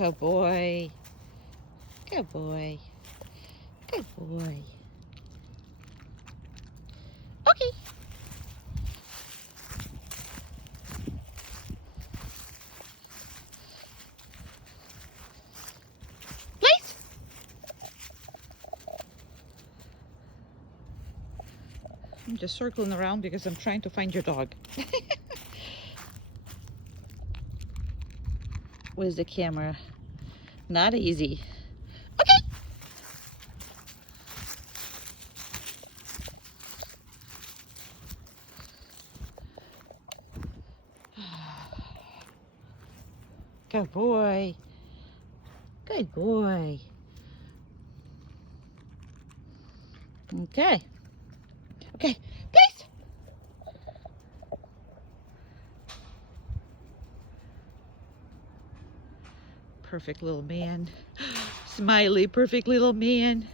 Good boy. Good boy. Good boy. Okay. Place. I'm just circling around because I'm trying to find your dog. With the camera. Not easy. Okay. Good boy. Good boy. Okay. Okay. Place. Perfect little man. Smiley, perfect little man.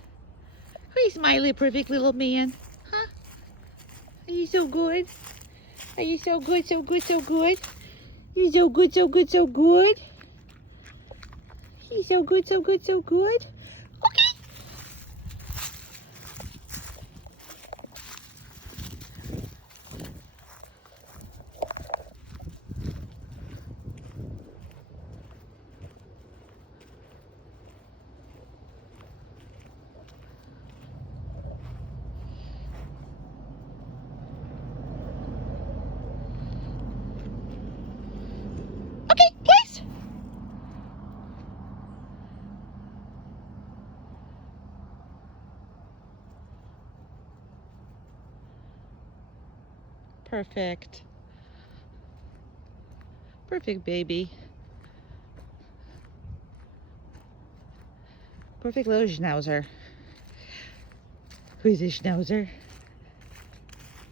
Hey, smiley, perfect little man. Huh? Are you so good? Are you so good, so good, so good? You're so good, so good, so good. He's so good, so good, so good. Okay. Okay, place. Perfect. Perfect, baby. Perfect little Shnauzer. Who's a Shnauzer?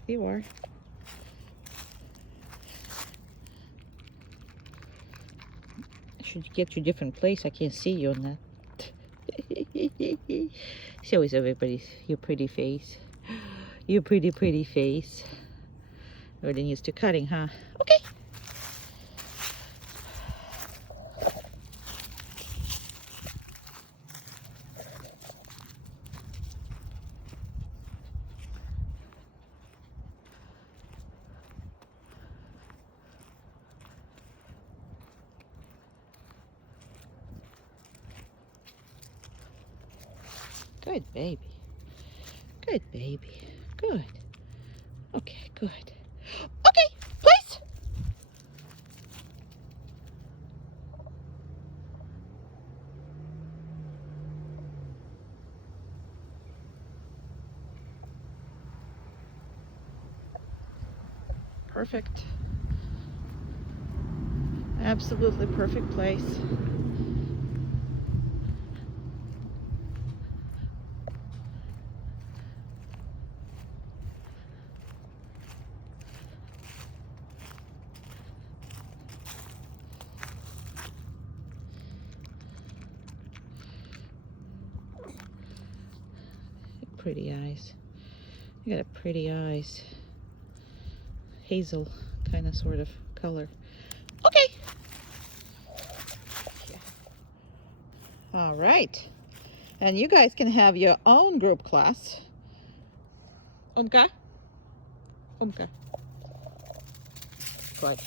You are. I should get you a different place. I can't see you on that. Show us everybody's your pretty face. Your pretty face. We're then used to cutting, huh? Okay. Good baby. Good baby. Good. Okay, good. Okay, place. Perfect. Absolutely perfect place. Pretty eyes. You got pretty eyes. Hazel kind of sort of color. Okay. All right. And you guys can have your own group class. Umka? Umka. Good.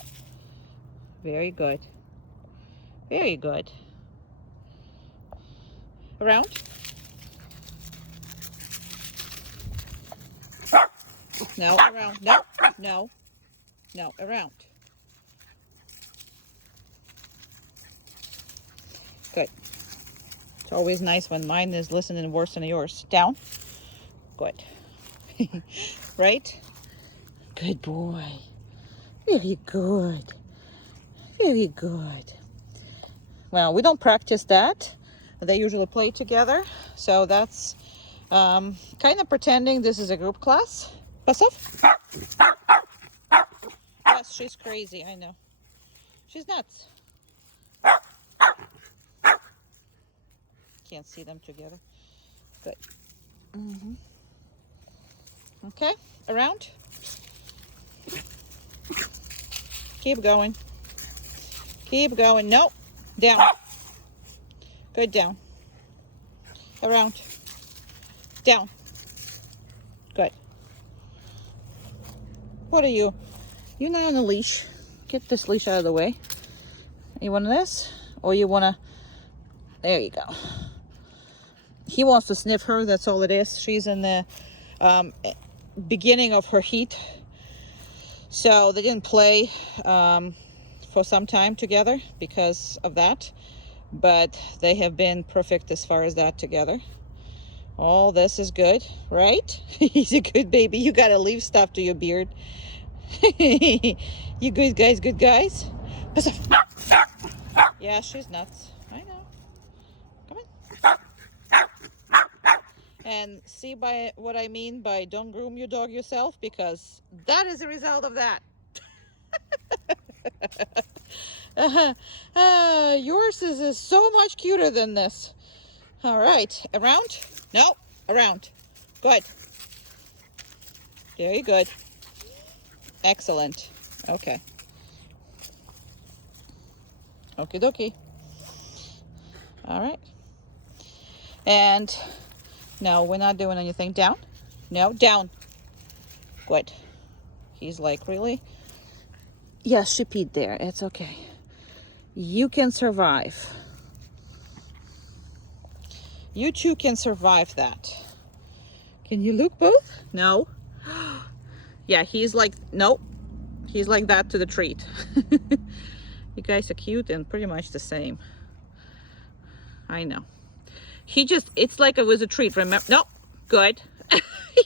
Very good. Very good. Around? No, around. No, no, no, around. Good. It's always nice when mine is listening worse than yours. Down. Good. Right? Good boy. Very good. Very good. Well, we don't practice that. They usually play together. So that's kind of pretending this is a group class. Pass off. Yes, she's crazy. I know. She's nuts. Can't see them together. Good. Okay, around. Keep going. Keep going. No, down. Good, down. Around. Down. Good. What are you? You're not on a leash. Get this leash out of the way. You want this? Or you want to... There you go. He wants to sniff her. That's all it is. She's in the beginning of her heat. So they didn't play for some time together because of that. But they have been perfect as far as that together. All this is good, right? He's a good baby. You got to leave stuff to your beard. You good guys, good guys? Yeah, she's nuts. I know. Come on. And see by what I mean by don't groom your dog yourself, because that is a result of that. Yours is so much cuter than this. All right, around? No, around. Good. Very good. Excellent. Okay. Okie dokie. All right. And no, we're not doing anything. Down? No, down. Good. He's like, really? Yes, she peed there. It's okay. You can survive. You two can survive that. Can you look both? No. Yeah, he's like, nope. He's like that to the treat. You guys are cute and pretty much the same. I know. He just, it's like it was a treat. Remember? No, good.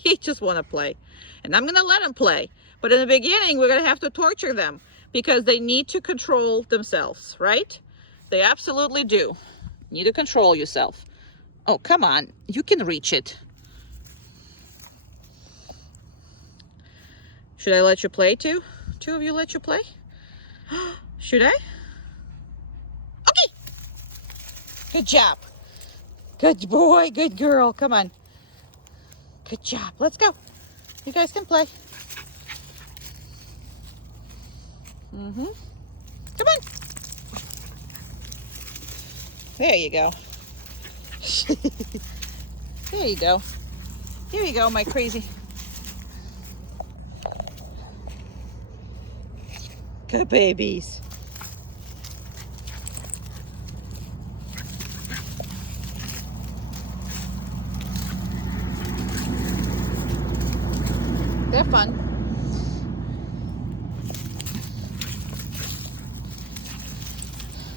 He just want to play. And I'm going to let him play. But in the beginning, we're going to have to torture them because they need to control themselves, right? They absolutely do. You need to control yourself. Oh, come on. You can reach it. Should I let you play too? Two of you let you play? Should I? Okay. Good job. Good boy, good girl. Come on. Good job. Let's go. You guys can play. Come on. There you go. There you go. Here you go, my crazy. Good babies. They're fun.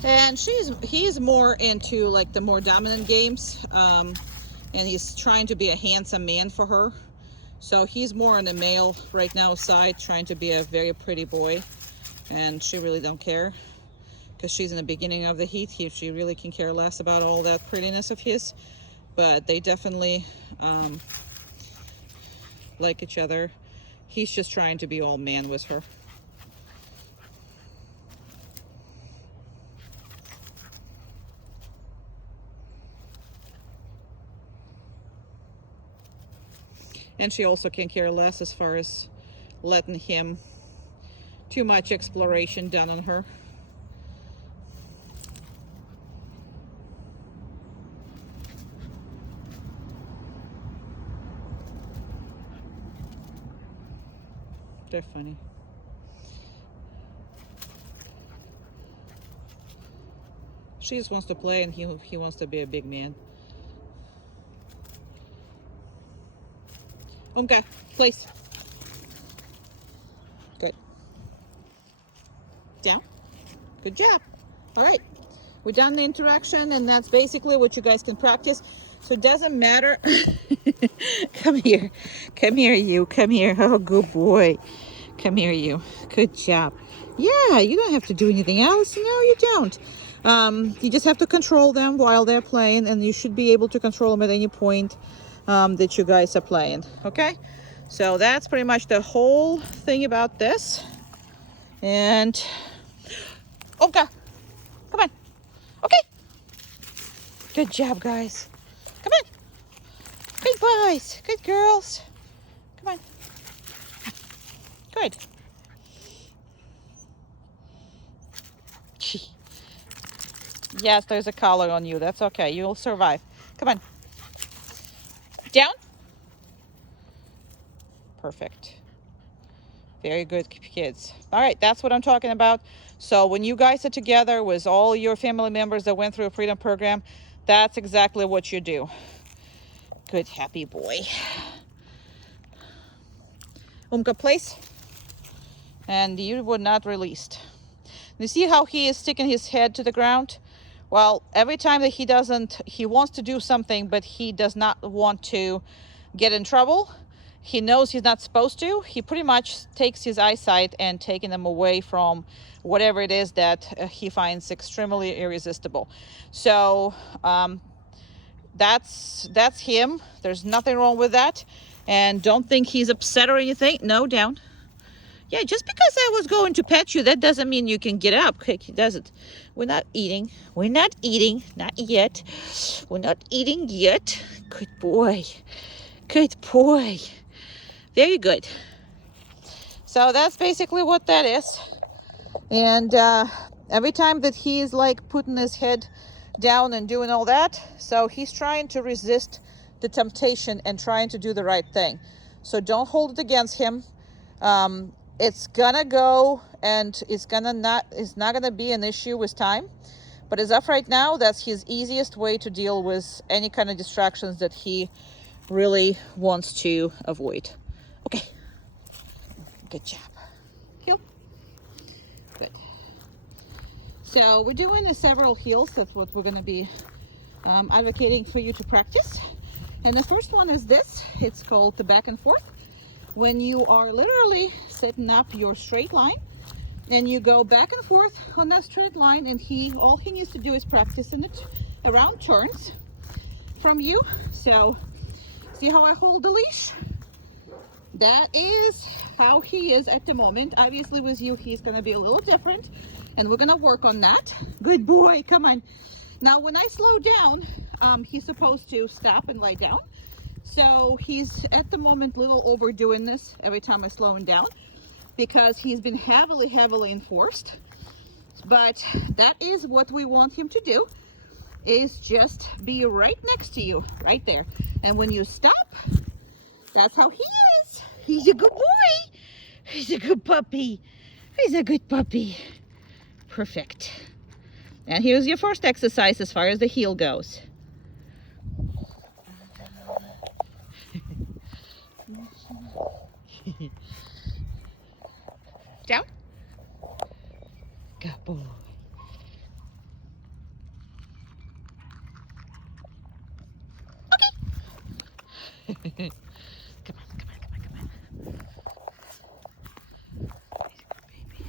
And he's more into like the more dominant games, and he's trying to be a handsome man for her. So he's more on the male right now side, trying to be a very pretty boy, and she really don't care because she's in the beginning of the heat. She really can care less about all that prettiness of his, but they definitely like each other. He's just trying to be all man with her. And she also can care less as far as letting him too much exploration done on her. They're funny. She just wants to play and he wants to be a big man. Okay, place. Good. Down. Good job. All right. We're done the interaction, and that's basically what you guys can practice. So it doesn't matter. Come here. Come here, you. Come here. Oh, good boy. Come here, you. Good job. Yeah, you don't have to do anything else. No, you don't. You just have to control them while they're playing, and you should be able to control them at any point that you guys are playing. Okay, so that's pretty much the whole thing about this. And okay, come on. Okay, good job, guys. Come on. Good boys, good girls. Come on. Good. Yes, there's a collar on you. That's okay. You'll survive. Come on. Down. Perfect. Very good, kids. All right, that's what I'm talking about. So when you guys are together with all your family members that went through a freedom program, that's exactly what you do. Good, happy boy. Umka, place. And you were not released. You see how he is sticking his head to the ground? Well, every time that he wants to do something, but he does not want to get in trouble. He knows he's not supposed to. He pretty much takes his eyesight and taking them away from whatever it is that he finds extremely irresistible. So that's him. There's nothing wrong with that. And don't think he's upset or anything. No, down. Yeah, just because I was going to pet you, that doesn't mean you can get up. He doesn't. We're not eating. We're not eating. Not yet. We're not eating yet. Good boy. Good boy. Very good. So that's basically what that is. And every time that he's like putting his head down and doing all that, so he's trying to resist the temptation and trying to do the right thing. So don't hold it against him. It's gonna go, and it's not gonna be an issue with time. But as of right now, that's his easiest way to deal with any kind of distractions that he really wants to avoid. Okay. Good job. Heel. Good. So we're doing several heels. That's what we're going to be advocating for you to practice. And the first one is this. It's called the back and forth. When you are literally setting up your straight line, and you go back and forth on that straight line, and all he needs to do is practice in it around turns from you. So see how I hold the leash? That is how he is at the moment. Obviously with you, he's gonna be a little different, and we're gonna work on that. Good boy, come on. Now when I slow down, he's supposed to stop and lie down. So he's at the moment a little overdoing this every time I slow him down, because he's been heavily enforced. But that is what we want him to do, is just be right next to you, right there. And when you stop, that's how he is. He's a good boy. He's a good puppy. He's a good puppy. Perfect. And here's your first exercise as far as the heel goes. Down. Good boy. Okay. Come on, come on, come on, come on. He's a good baby.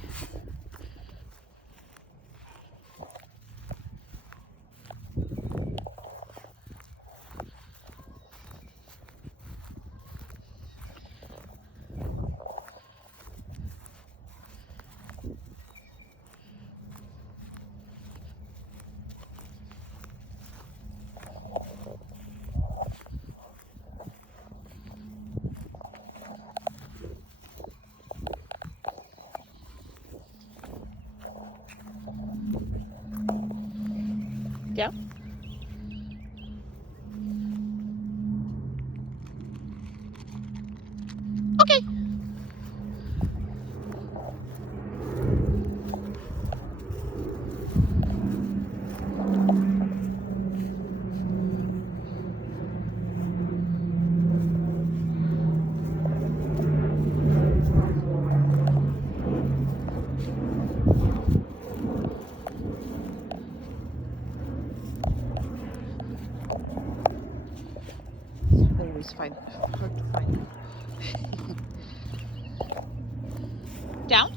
Down. Okay. Always hard to find. Down.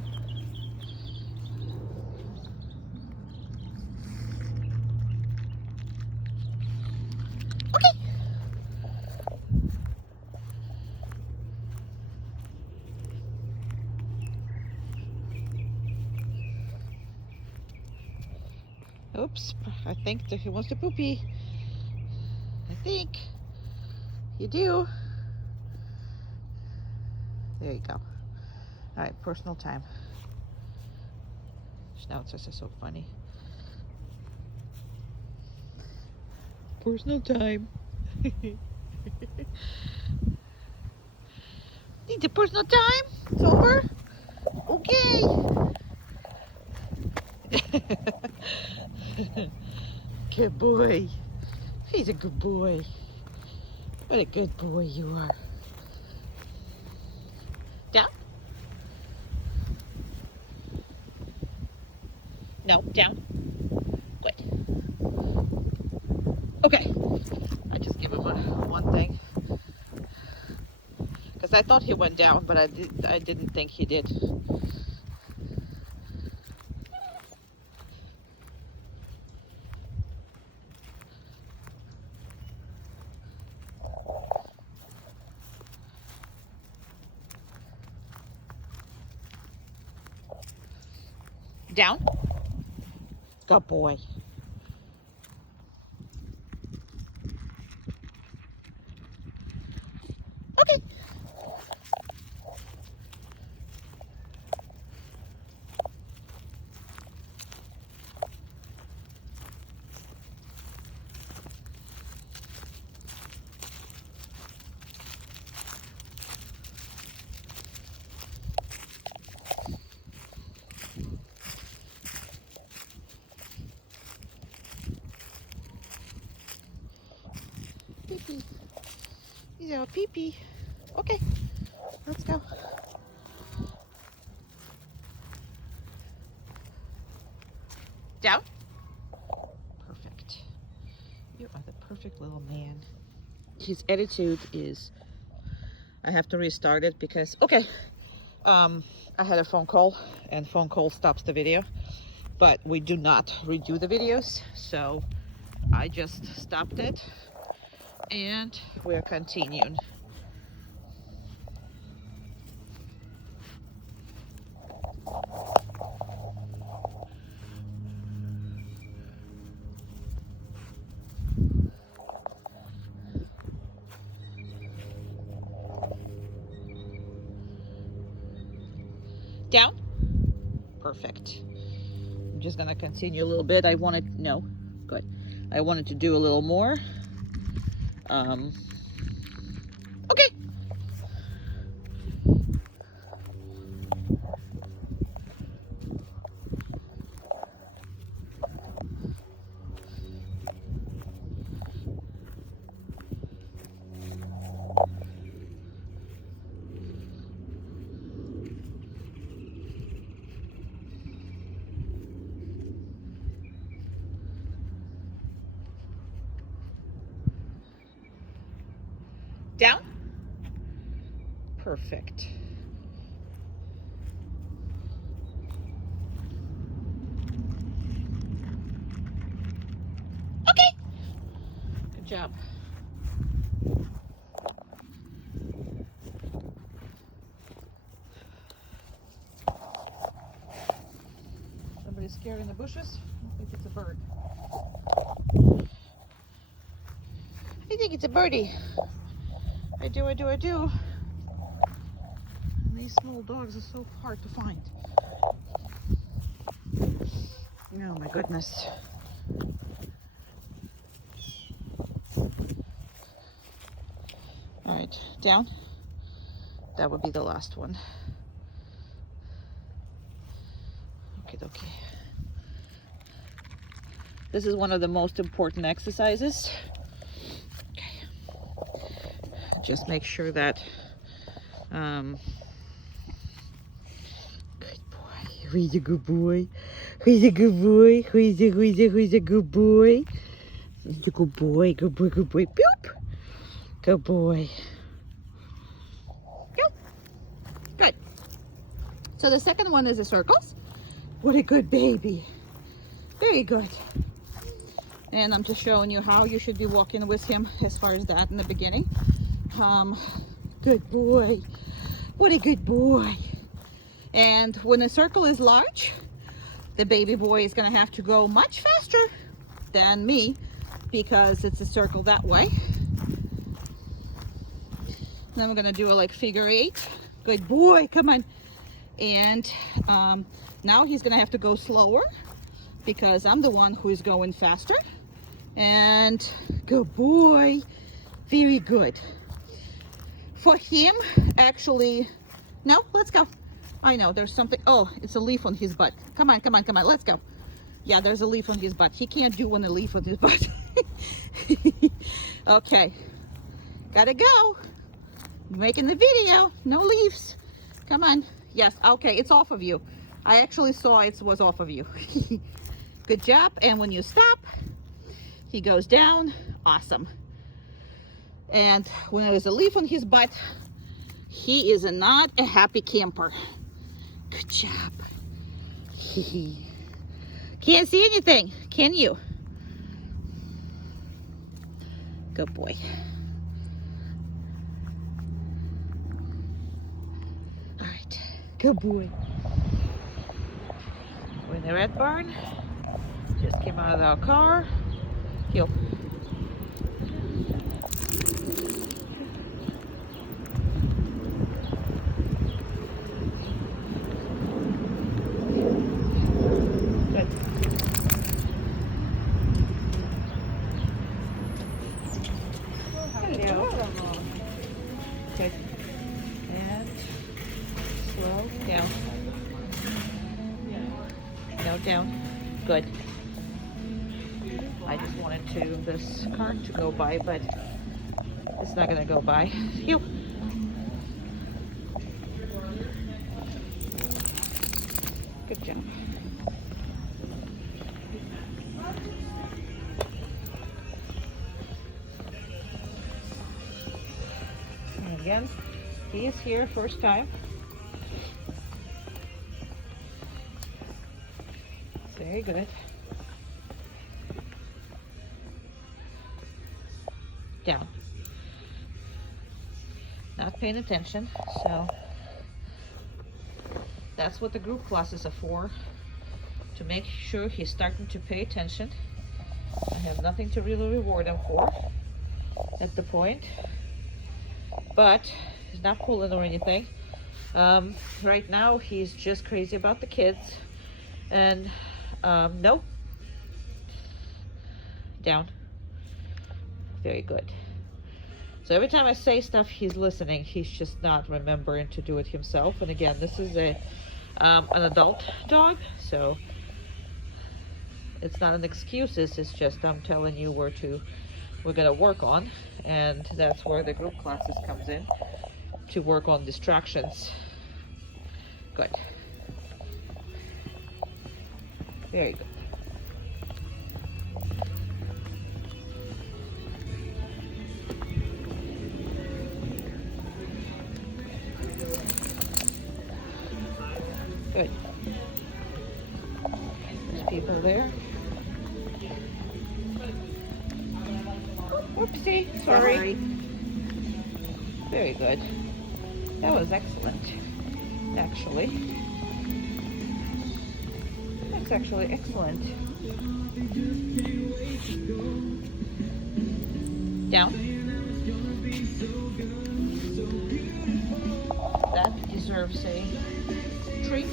Okay. Oops, I think that he wants to poopy. I think you do. There you go. All right, personal time. Schnauzers are so funny. Personal time. Need the personal time? It's over? Okay. Good boy. He's a good boy. What a good boy you are. Down? No, down. Good. Okay. I just give him one thing. Because I thought he went down, but I didn't think he did. Down. Good boy. Okay. Pee-pee. He's a pee-pee. Okay, let's go. Down. Perfect. You are the perfect little man. His attitude is, I have to restart it because, okay, I had a phone call and phone call stops the video, but we do not redo the videos. So I just stopped it and we're continuing. Down. Perfect. I'm just gonna continue a little bit. I wanted, no, good. I wanted to do a little more. Okay. Down. Perfect. Okay. Good job. Somebody's scared in the bushes? I think it's a bird. I think it's a birdie. I do. And these small dogs are so hard to find. Oh my goodness. All right, down. That would be the last one. Okay. This is one of the most important exercises. Just make sure that good boy. Who's a good boy? Who's a good boy? Who's a good boy? He's a good boy. Good boy. Boop. Good boy. Go. Good. So the second one is the circles. What a good baby. Very good. And I'm just showing you how you should be walking with him as far as that in the beginning. Good boy. What a good boy. And when a circle is large, the baby boy is going to have to go much faster than me because it's a circle that way. Then we're going to do a like figure 8. Good boy. Come on. And now he's going to have to go slower because I'm the one who is going faster. And good boy. Very good. For him, actually, no, let's go. I know there's something. Oh, it's a leaf on his butt. Come on, come on, come on. Let's go. Yeah, there's a leaf on his butt. He can't do on a leaf on his butt. Okay, gotta go. Making the video. No leaves. Come on. Yes, okay, it's off of you. I actually saw it was off of you. Good job. And when you stop, he goes down. Awesome. And when there's a leaf on his butt, he is not a happy camper. Good job. Can't see anything, can you? Good boy. All right, good boy. We're in the red barn. Just came out of our car. Heel. Good. Hello. Good. And slow down. No, down. Good. I just wanted this car to go by, but it's not gonna go by. Heel. Good job. And again, he is here first time. Very good. Down. Not paying attention, so that's what the group classes are for, to make sure he's starting to pay attention. I have nothing to really reward him for at the point, but he's not pulling or anything. Right now he's just crazy about the kids, and nope. Down. Very good. So every time I say stuff, he's listening. He's just not remembering to do it himself. And again, this is an adult dog, so it's not an excuse. It's just I'm telling you we're gonna work on, and that's where the group classes comes in, to work on distractions. Good. Very good. Good. There's people there. Whoopsie, sorry. Very good. That was excellent, actually. That's actually excellent. Down. That deserves a treat.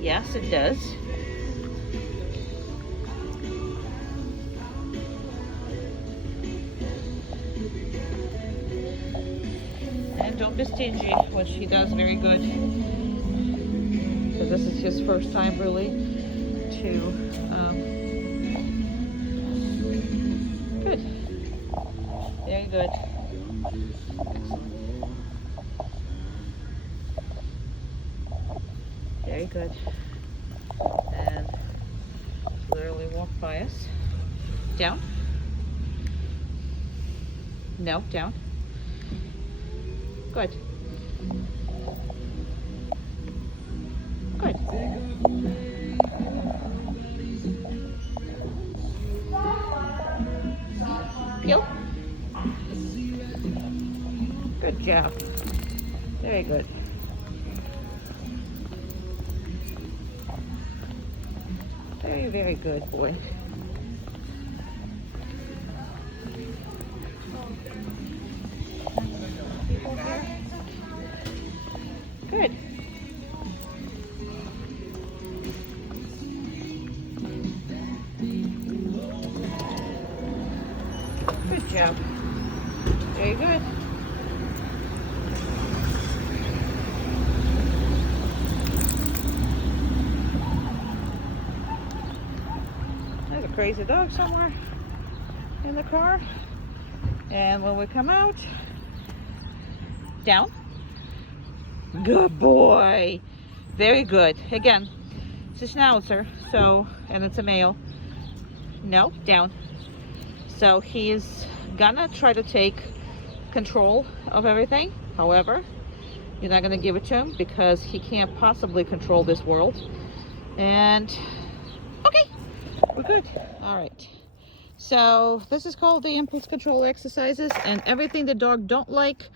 Yes, it does. And don't be stingy, which he does very good. So this is his first time really to good. Very good. Very good. And literally walk by us. Down. No, down. Good. Good. Heel. Good job. Very good. Very, very good, boy. Good. crazy dog somewhere in the car. And when we come out, down. Good boy. Very good. Again, it's a Shnauzer, so, and it's a male. No, down. So he's gonna try to take control of everything. However, you're not gonna give it to him because he can't possibly control this world. And okay, we're good. All right. So this is called the impulse control exercises, and everything the dog don't like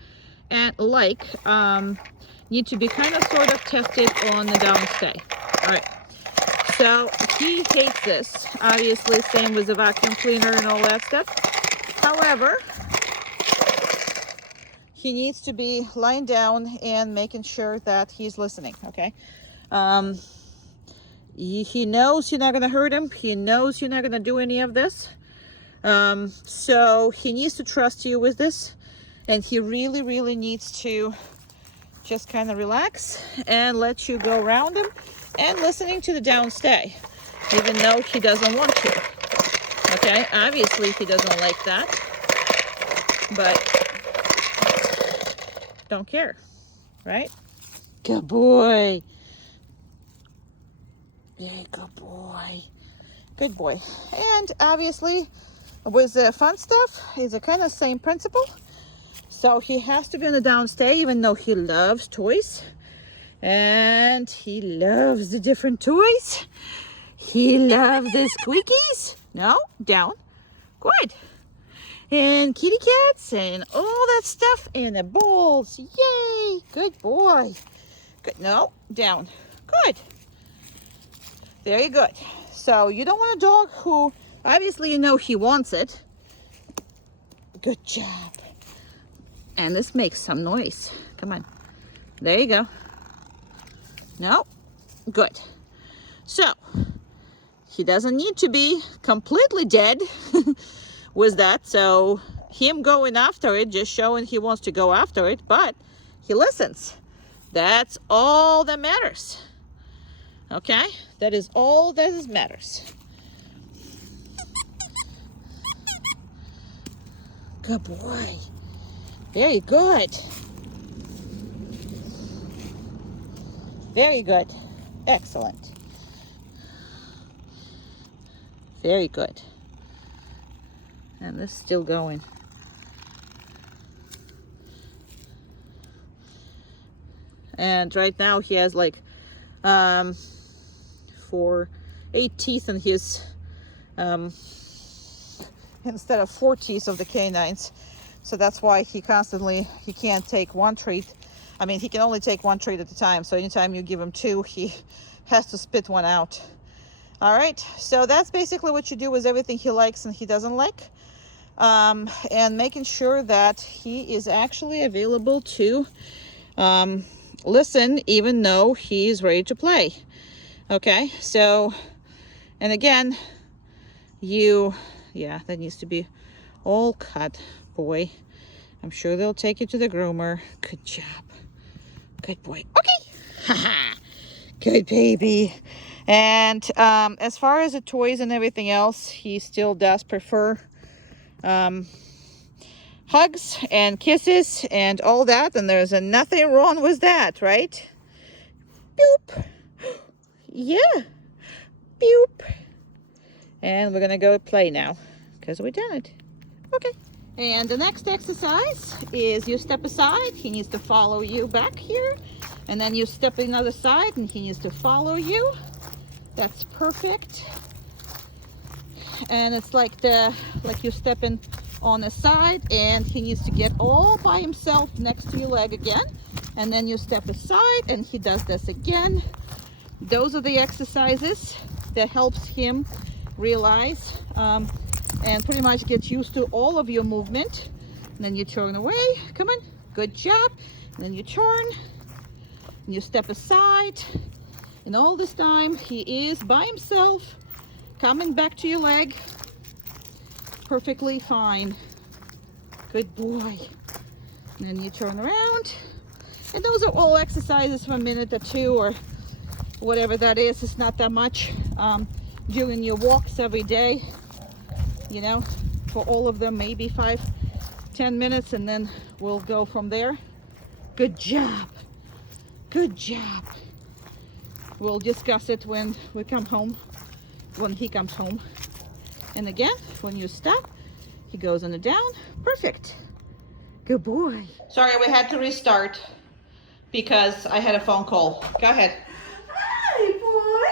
and like need to be kind of sort of tested on the downstay. All right. So he hates this, obviously, same with the vacuum cleaner and all that stuff. However, he needs to be lying down and making sure that he's listening, okay? He knows you're not going to hurt him. He knows you're not going to do any of this. So he needs to trust you with this. And he really, really needs to just kind of relax and let you go around him and listening to the downstay, even though he doesn't want to. Okay, obviously he doesn't like that, but don't care, right? Good boy. Yeah, good boy. Good boy. And obviously with the fun stuff, it's a kind of same principle. So he has to be on the downstay, even though he loves toys. And he loves the different toys. He loves the squeakies. No, down. Good. And kitty cats and all that stuff. And the balls. Yay. Good boy. Good. No, down. Good. Very good. So you don't want a dog who, obviously you know he wants it. Good job. And this makes some noise. Come on. There you go. No? Good. So, he doesn't need to be completely dead with that. So, him going after it, just showing he wants to go after it, but he listens. That's all that matters. Okay? That is all that matters. Good boy. Very good. Very good. Excellent. Very good. And this is still going. And right now he has like 8 teeth in his instead of 4 teeth of the canines. So that's why he can't take one treat. I mean, he can only take one treat at a time. So anytime you give him 2, he has to spit one out. All right. So that's basically what you do with everything he likes and he doesn't like. And making sure that he is actually available to listen, even though he's ready to play. Okay. So, and again, yeah, that needs to be all cut. Boy, I'm sure they'll take you to the groomer. Good job. Good boy. Okay. Good baby. And as far as the toys and everything else, he still does prefer hugs and kisses and all that. And there's nothing wrong with that, right? Boop. Yeah. Boop. And we're going to go play now because we done it. Okay. And the next exercise is you step aside. He needs to follow you back here. And then you step another side and he needs to follow you. That's perfect. And it's like you're stepping on the side and he needs to get all by himself next to your leg again. And then you step aside and he does this again. Those are the exercises that helps him realize and pretty much get used to all of your movement. And then you turn away. Come on. Good job. And then you turn. And you step aside. And all this time, he is by himself, coming back to your leg. Perfectly fine. Good boy. And then you turn around. And those are all exercises for a minute or 2 or whatever that is. It's not that much. doing your walks every day, you know, for all of them, maybe 5-10 minutes, and then we'll go from there. Good job. Good job. We'll discuss it when we come home, when he comes home. And again, when you stop, he goes on the down. Perfect. Good boy. Sorry, we had to restart because I had a phone call. Go ahead. Hi, boy.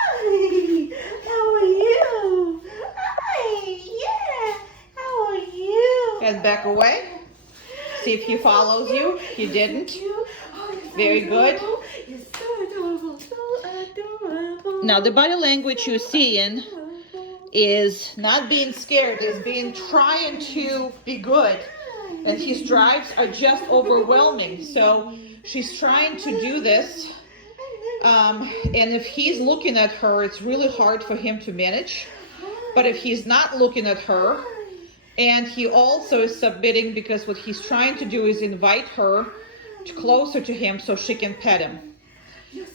Hi. How are you? Hi. Yeah. How are you? Head back away. See if he follows you. He didn't. Very good. You're so adorable. So adorable. Now, the body language you're seeing is not being scared, is being trying to be good. And his drives are just overwhelming. So she's trying to do this. And if he's looking at her, it's really hard for him to manage. But if he's not looking at her, and he also is submitting, because what he's trying to do is invite her closer to him so she can pet him.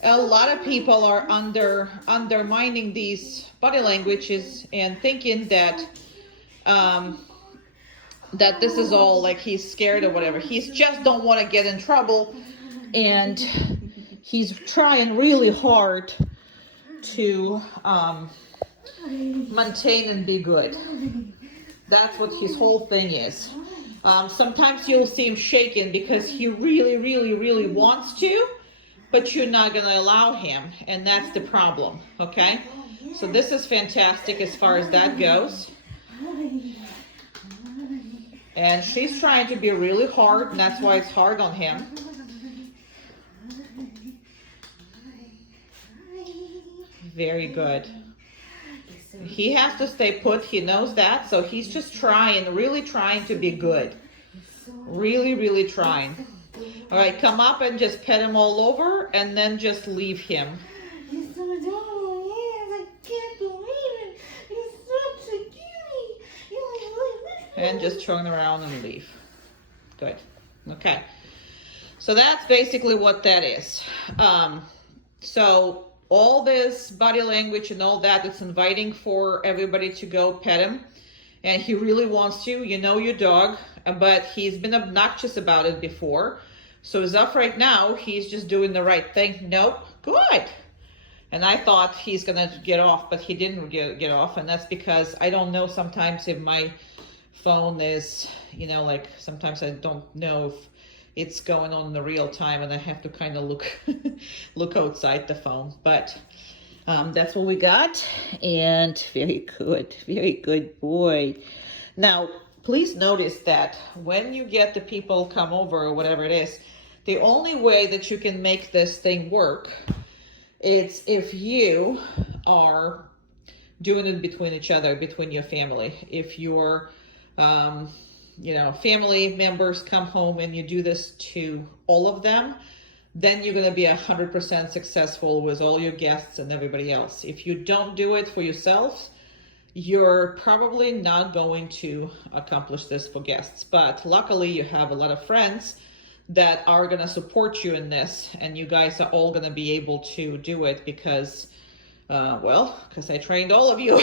A lot of people are undermining these body languages and thinking that that this is all like he's scared or whatever. He's just don't want to get in trouble, and he's trying really hard to maintain and be good. That's what his whole thing is. Sometimes you'll see him shaking because he really wants to, but you're not going to allow him, and that's the problem, okay? So this is fantastic as far as that goes. And she's trying to be really hard, and that's why it's hard on him. Very good. He has to stay put. He knows that. So he's just trying, really trying to be good. Really trying. All right, come up and just pet him all over, and then just leave him. He's so adorable. Yes, I can't believe it. He's such a cutie. And just turn around and leave. Good. Okay. So that's basically what that is. So all this body language and all that, it's inviting for everybody to go pet him. And he really wants to, you know your dog, but he's been obnoxious about it before. So as of right now, he's just doing the right thing. Nope, good. And I thought he's gonna get off, but he didn't get off. And that's because I don't know sometimes if my phone is, you know, like sometimes I don't know if it's going on in the real time, and I have to kind of look outside the phone. But that's what we got, and very good boy. Now, please notice that when you get the people come over or whatever it is, the only way that you can make this thing work is if you are doing it between each other, between your family. If your you know, family members come home and you do this to all of them, then you're going to be 100% successful with all your guests and everybody else. If you don't do it for yourselves, you're probably not going to accomplish this for guests. But luckily you have a lot of friends that are going to support you in this, and you guys are all going to be able to do it because because I trained all of you.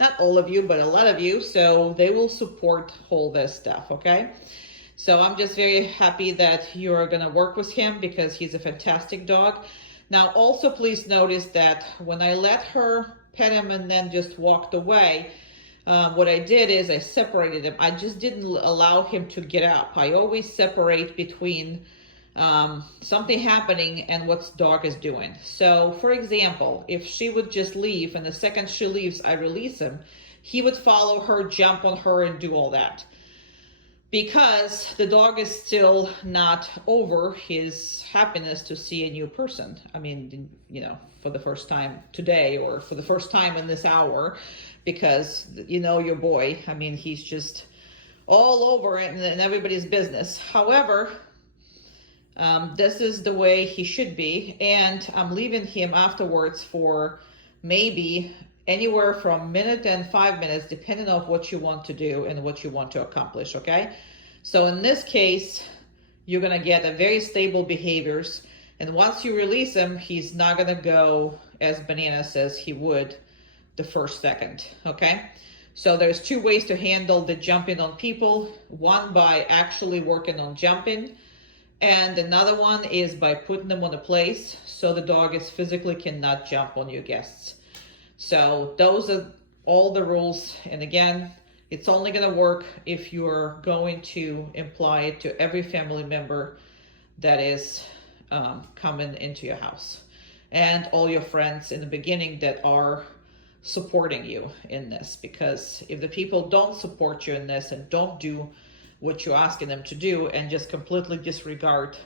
Not all of you, but a lot of you. So they will support all this stuff, okay? So I'm just very happy that you're going to work with him because he's a fantastic dog. Now, also please notice that when I let her pet him and then just walked away, what I did is I separated him. I just didn't allow him to get up. I always separate between something happening and what dog is doing. So for example, if she would just leave, and the second she leaves I release him, he would follow her, jump on her, and do all that, because the dog is still not over his happiness to see a new person. I mean, you know, for the first time today, or for the first time in this hour, because you know your boy, I mean, he's just all over it and everybody's business. However, this is the way he should be, and I'm leaving him afterwards for maybe anywhere from a minute and 5 minutes, depending on what you want to do and what you want to accomplish, okay? So in this case, you're gonna get a very stable behaviors, and once you release him, he's not gonna go as bananas as he would the first second, okay? So there's two ways to handle the jumping on people. One by actually working on jumping, and another one is by putting them on a place so the dog is physically cannot jump on your guests. So those are all the rules. And again, it's only going to work if you're going to imply it to every family member that is coming into your house, and all your friends in the beginning that are supporting you in this. Because if the people don't support you in this and don't do what you're asking them to do and just completely disregard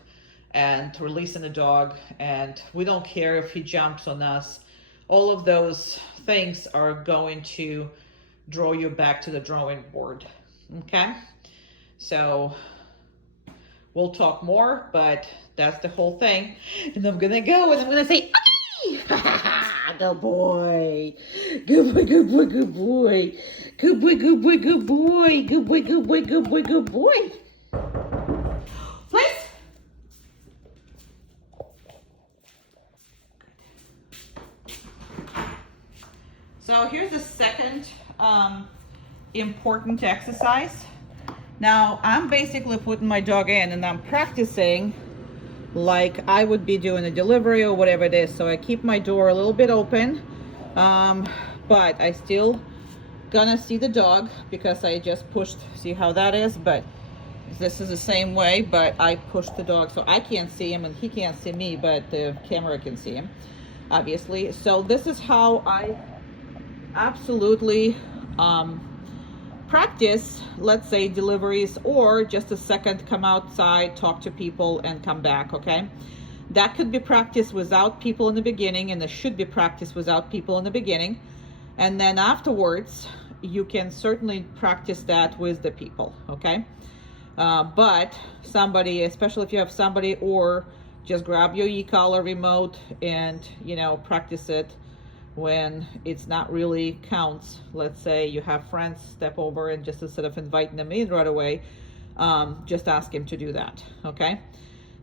and releasing the dog, and we don't care if he jumps on us, all of those things are going to draw you back to the drawing board. Okay, so we'll talk more, but that's the whole thing. And I'm gonna go and I'm gonna say, okay! Good boy. Good boy, good boy, good boy. Good boy, good boy, good boy. Good boy, good boy, good boy, good boy. Place. So here's the second important exercise. Now I'm basically putting my dog in and I'm practicing like I would be doing a delivery or whatever it is. So I keep my door a little bit open, but I still gonna see the dog because I just pushed, see how that is? But this is the same way, but I pushed the dog so I can't see him and he can't see me, but the camera can see him, obviously. So this is how I absolutely practice, let's say deliveries, or just a second, come outside, talk to people and come back. Okay, that could be practiced without people in the beginning, and it should be practiced without people in the beginning, and then afterwards you can certainly practice that with the people. Okay, but somebody, especially if you have somebody, or just grab your e-collar remote and practice it when it's not really counts. Let's say you have friends step over, and just instead of inviting them in right away, just ask him to do that. Okay,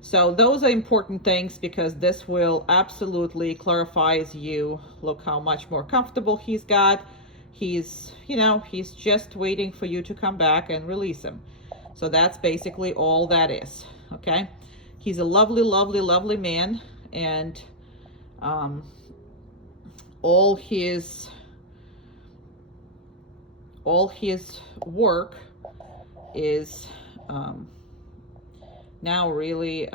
so those are important things because this will absolutely clarifies you. Look how much more comfortable he's got. He's he's just waiting for you to come back and release him. So that's basically all that is. Okay, he's a lovely, lovely, lovely man, and all his work is now really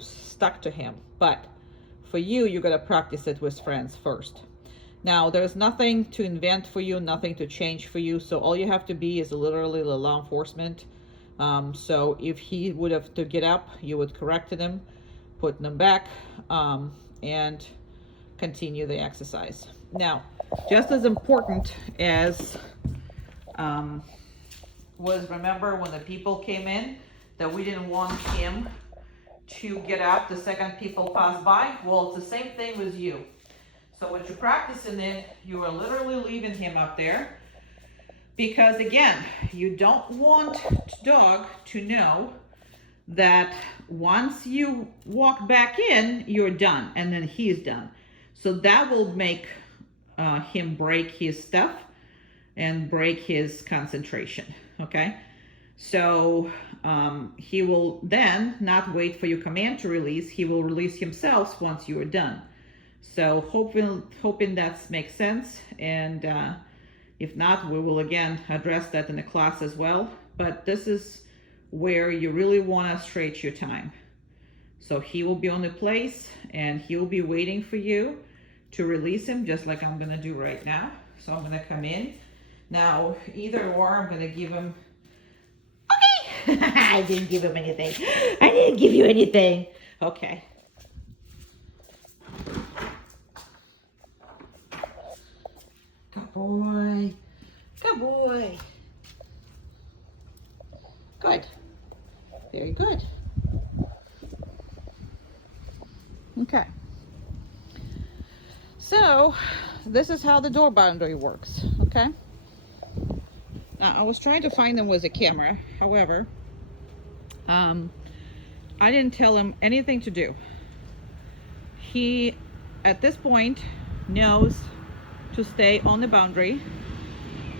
stuck to him. But for you, you got to practice it with friends first. Now there's nothing to invent for you, nothing to change for you, so all you have to be is literally the law enforcement. So if he would have to get up, you would correct him, put him back, and continue the exercise. Now, just as important as was, remember when the people came in, that we didn't want him to get up the second people pass by? Well, it's the same thing with you. So what you're practicing in, you are literally leaving him up there, because again, you don't want dog to know that once you walk back in, you're done, and then he's done. So that will make him break his stuff and break his concentration. Okay, so he will then not wait for your command to release. He will release himself once you are done. So hoping that makes sense, and if not, we will again address that in the class as well. But this is where you really want to stretch your time. So he will be on the place and he will be waiting for you to release him, just like I'm gonna do right now. So I'm gonna come in now, either or I'm gonna give him, okay. I didn't give him anything. I didn't give you anything. Okay. Good boy. Good boy. Good. Very good. Okay. So this is how the door boundary works. Okay. Now I was trying to find them with a camera. However, I didn't tell him anything to do. He, at this point, knows to stay on the boundary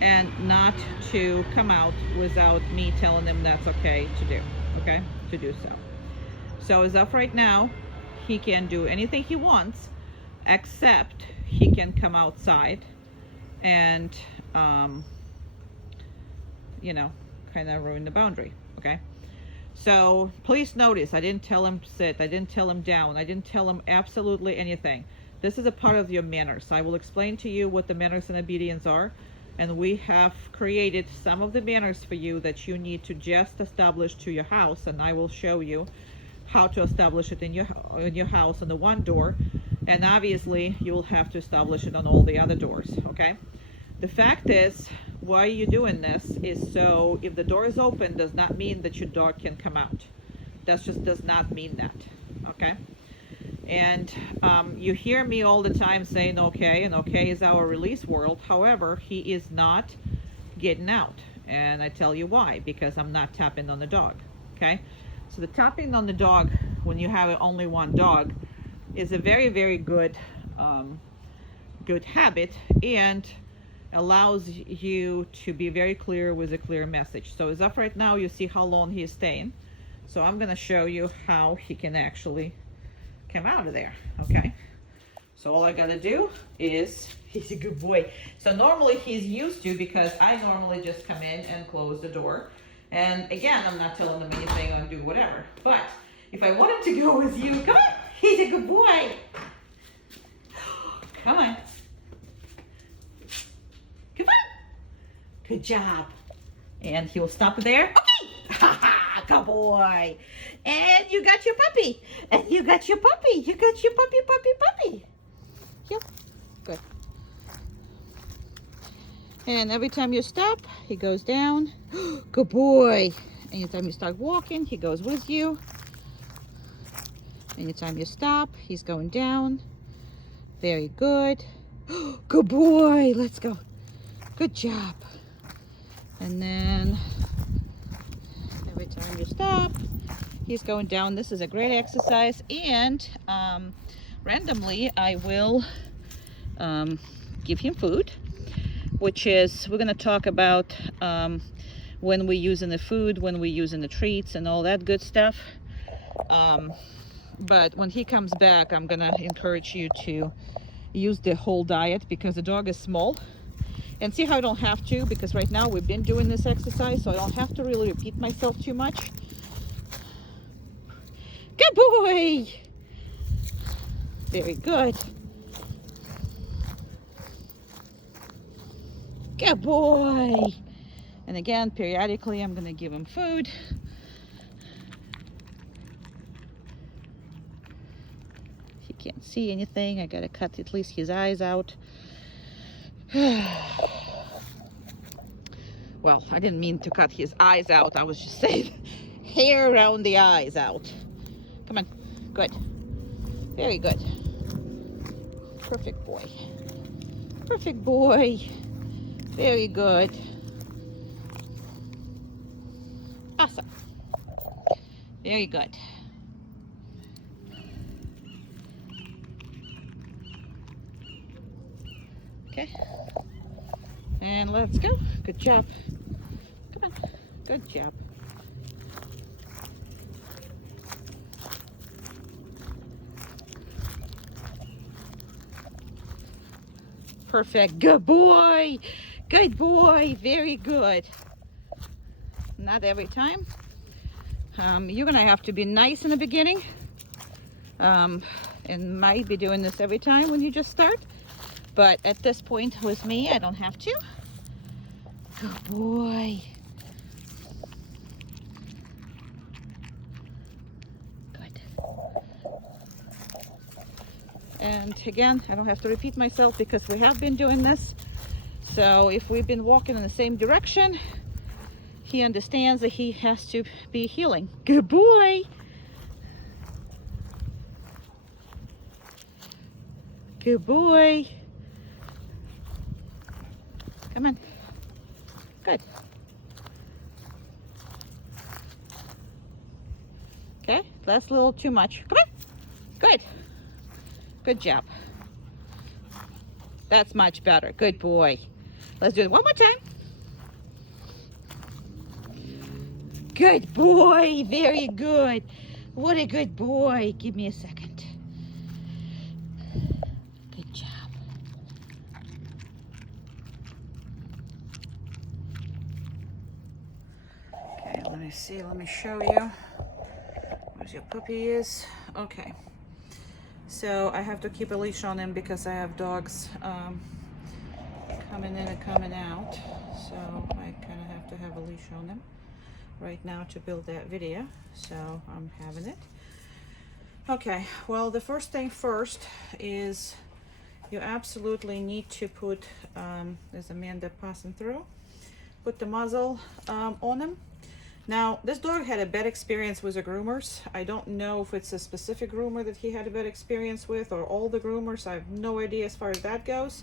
and not to come out without me telling him that's okay to do, okay, to do so. So as of right now, he can do anything he wants, except he can come outside and, you know, kind of ruin the boundary, okay? So please notice, I didn't tell him sit, I didn't tell him down, I didn't tell him absolutely anything. This is a part of your manners. I will explain to you what the manners and obedience are, and we have created some of the manners for you that you need to just establish to your house, and I will show you how to establish it in your house on the one door, and obviously you will have to establish it on all the other doors, okay? The fact is, why you're doing this is so if the door is open does not mean that your dog can come out. That just does not mean that, okay? And you hear me all the time saying okay, and okay is our release world. However, he is not getting out, and I tell you why, because I'm not tapping on the dog, okay? So the tapping on the dog when you have only one dog is a very, very good good habit, and allows you to be very clear with a clear message. So as of right now, you see how long he is staying. So I'm going to show you how he can actually come out of there, okay? So all I got to do is, he's a good boy. So normally he's used to, because I normally just come in and close the door. And again, I'm not telling him anything, I'll do whatever. But if I wanted to go with you, come on, he's a good boy. Come on. Come on. Good job. And he'll stop there. Okay. Good boy. And you got your puppy. And you got your puppy. You got your puppy. Yep. Good. And every time you stop, he goes down. Good boy. Anytime you start walking, he goes with you. Anytime you stop, he's going down. Very good. Good boy. Let's go. Good job. And then every time you stop, he's going down. This is a great exercise. And randomly, I will give him food, which is, we're going to talk about when we're using the food, when we're using the treats and all that good stuff. But when he comes back, I'm going to encourage you to use the whole diet, because the dog is small. And see how I don't have to, because right now we've been doing this exercise, so I don't have to really repeat myself too much. Good boy! Very good. Good boy! And again, periodically, I'm going to give him food. He can't see anything. I got to cut at least his eyes out. Well, I didn't mean to cut his eyes out. I was just saying hair around the eyes out. Come on. Good. Very good. Perfect boy. Perfect boy. Very good. Awesome. Very good. Okay. And let's go. Good job. Come on. Good job. Perfect. Good boy. Good boy. Very good. Not every time. You're going to have to be nice in the beginning. And might be doing this every time when you just start. But at this point with me, I don't have to. Good boy. Good. And again, I don't have to repeat myself, because we have been doing this. So if we've been walking in the same direction, he understands that he has to be healing. Good boy. Good boy. Come on. Good. Okay, that's a little too much. Come on. Good. Good job. That's much better. Good boy. Let's do it one more time. Good boy. Very good. What a good boy. Give me a second. Good job. Okay, let me see. Let me show you. Where's your puppy is? Okay. So I have to keep a leash on him because I have dogs coming in and coming out. So I kind of have to have a leash on him right now to build that video. So I'm having it. Okay, well, the first thing first is you absolutely need to put, there's Amanda passing through, put the muzzle on him. Now, this dog had a bad experience with the groomers. I don't know if it's a specific groomer that he had a bad experience with or all the groomers. I have no idea as far as that goes.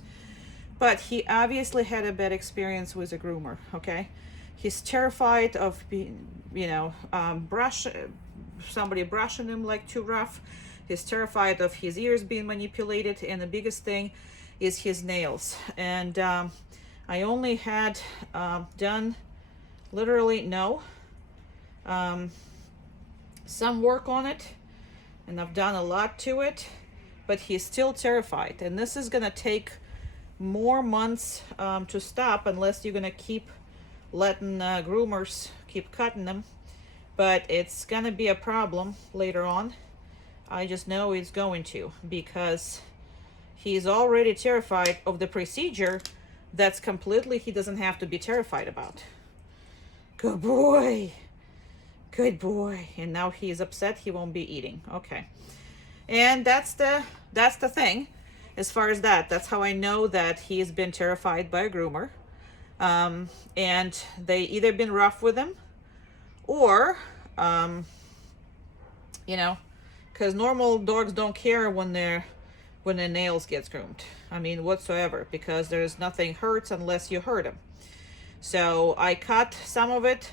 But he obviously had a bad experience with a groomer, okay? He's terrified of being, you know, somebody brushing him like too rough. He's terrified of his ears being manipulated. And the biggest thing is his nails. And I only had done literally some work on it, and I've done a lot to it, but he's still terrified. And this is gonna take more months to stop unless you're gonna keep letting groomers keep cutting them. But it's gonna be a problem later on. I just know it's going to, because he's already terrified of the procedure that's completely he doesn't have to be terrified about. Good boy. Good boy. And now he's upset he won't be eating. Okay. And that's the thing. As far as that's how I know that he's been terrified by a groomer. And they either been rough with him or, you know, because normal dogs don't care when their nails gets groomed. I mean, whatsoever, because there's nothing hurts unless you hurt them. So I cut some of it.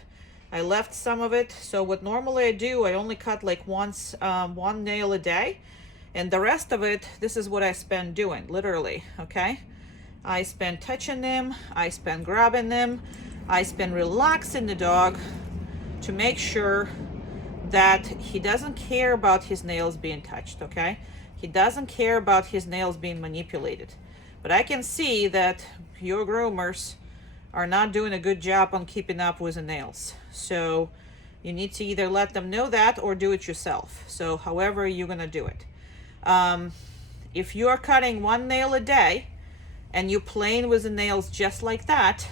I left some of it. So what normally I do, I only cut like once, one nail a day. And the rest of it, this is what I spend doing, literally, okay? I spend touching them. I spend grabbing them. I spend relaxing the dog to make sure that he doesn't care about his nails being touched, okay? He doesn't care about his nails being manipulated. But I can see that your groomers are not doing a good job on keeping up with the nails. So you need to either let them know that or do it yourself. So however you're gonna do it. If you are cutting one nail a day and you playing with the nails just like that,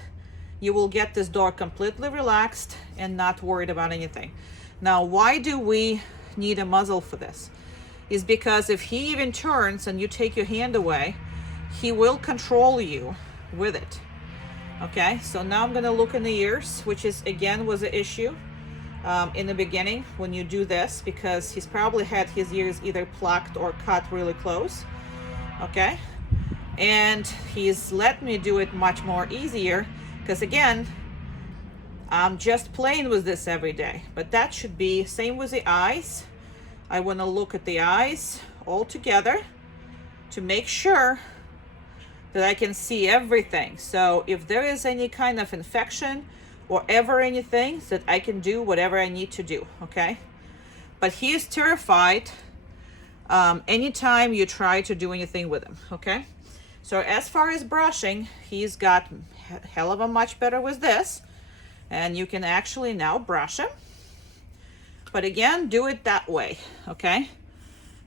you will get this dog completely relaxed and not worried about anything. Now, why do we need a muzzle for this? Is because if he even turns and you take your hand away, he will control you with it. Okay, so now I'm gonna look in the ears, which is again was an issue in the beginning when you do this, because he's probably had his ears either plucked or cut really close. Okay, and he's let me do it much more easier, because again, I'm just playing with this every day. But that should be same with the eyes. I want to look at the eyes all together to make sure that I can see everything. So if there is any kind of infection or ever anything, that I can do whatever I need to do, okay? But he is terrified anytime you try to do anything with him, okay? So as far as brushing, he's got hell of a much better with this. And you can actually now brush him. But again, do it that way, okay?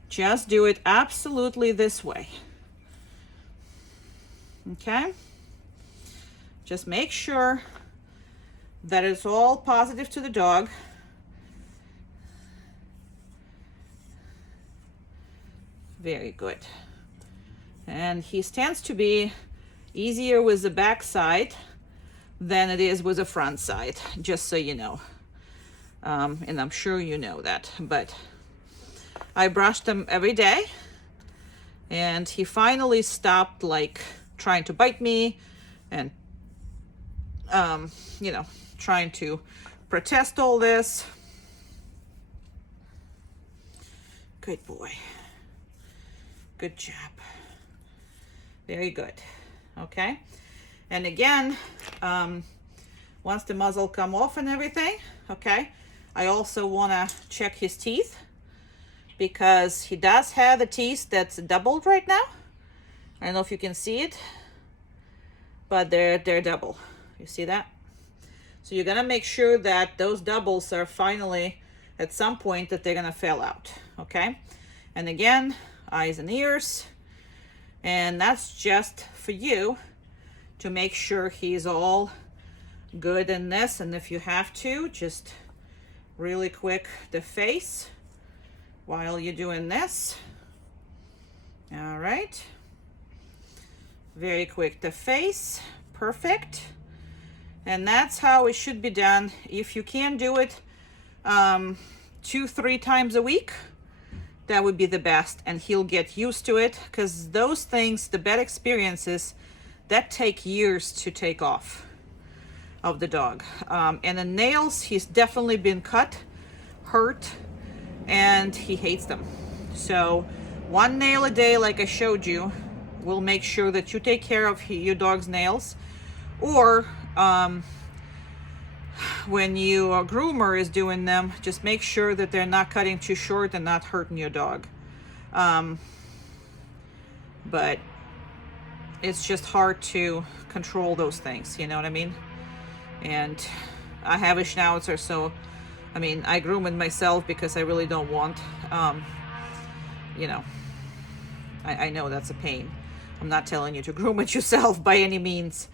Just do it absolutely this way. Okay? Just make sure that it's all positive to the dog. Very good. And he tends to be easier with the back side than it is with the front side, just so you know. And I'm sure you know that, but I brushed him every day, and he finally stopped like trying to bite me and you know, trying to protest all this. Good boy. Good job. Very good. Okay. And again, once the muzzle come off and everything, okay, I also want to check his teeth, because he does have the teeth that's doubled right now. I don't know if you can see it, but they're double. You see that? So you're gonna make sure that those doubles are finally at some point that they're gonna fail out. Okay. And again, eyes and ears, and that's just for you to make sure he's all good in this. And if you have to, just really quick the face while you're doing this. All right, very quick the face. Perfect. And that's how it should be done. If you can do it 2-3 times a week, that would be the best, and he'll get used to it, because those things, the bad experiences, that take years to take off of the dog. And the nails, he's definitely been cut, hurt, and he hates them. So 1 nail a day, like I showed you, will make sure that you take care of your dog's nails. Or when your groomer is doing them, just make sure that they're not cutting too short and not hurting your dog. But it's just hard to control those things, you know what I mean? And I have a Shnauzer, so I mean, I groom it myself because I really don't want, you know, I know that's a pain. I'm not telling you to groom it yourself by any means.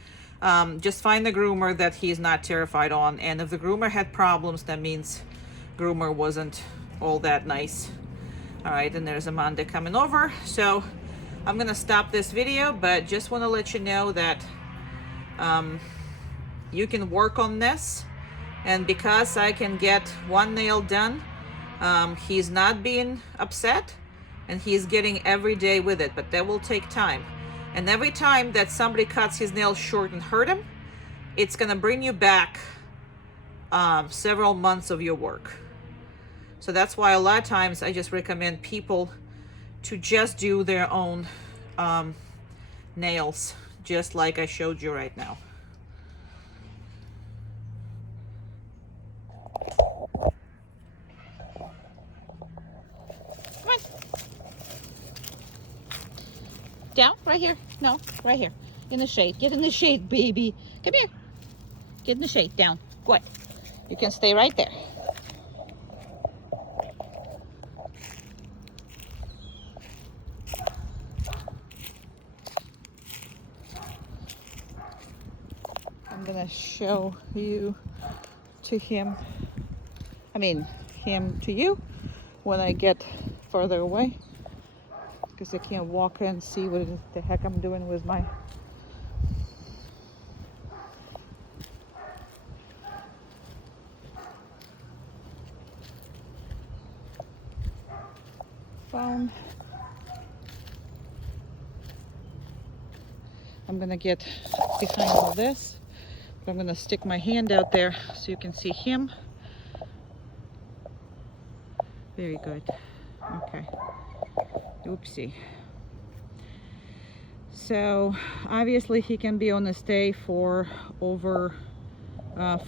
Just find the groomer that he's not terrified on. And if the groomer had problems, that means groomer wasn't all that nice. All right, and there's Amanda coming over. So I'm gonna stop this video, but just want to let you know that you can work on this. And because I can get 1 nail done, he's not being upset, and he's getting every day with it, but that will take time. And every time that somebody cuts his nails short and hurt him, it's gonna bring you back several months of your work. So that's why a lot of times I just recommend people to just do their own nails, just like I showed you right now. Come on. Down, right here. No, right here. In the shade. Get in the shade, baby. Come here. Get in the shade. Down. Good. You can stay right there. I'm gonna show you to him. I mean, him to you when I get further away, because I can't walk and see what the heck I'm doing with my phone. I'm gonna get behind all this, but I'm gonna stick my hand out there so you can see him. Very good. Okay. Oopsie. So obviously he can be on the stay for over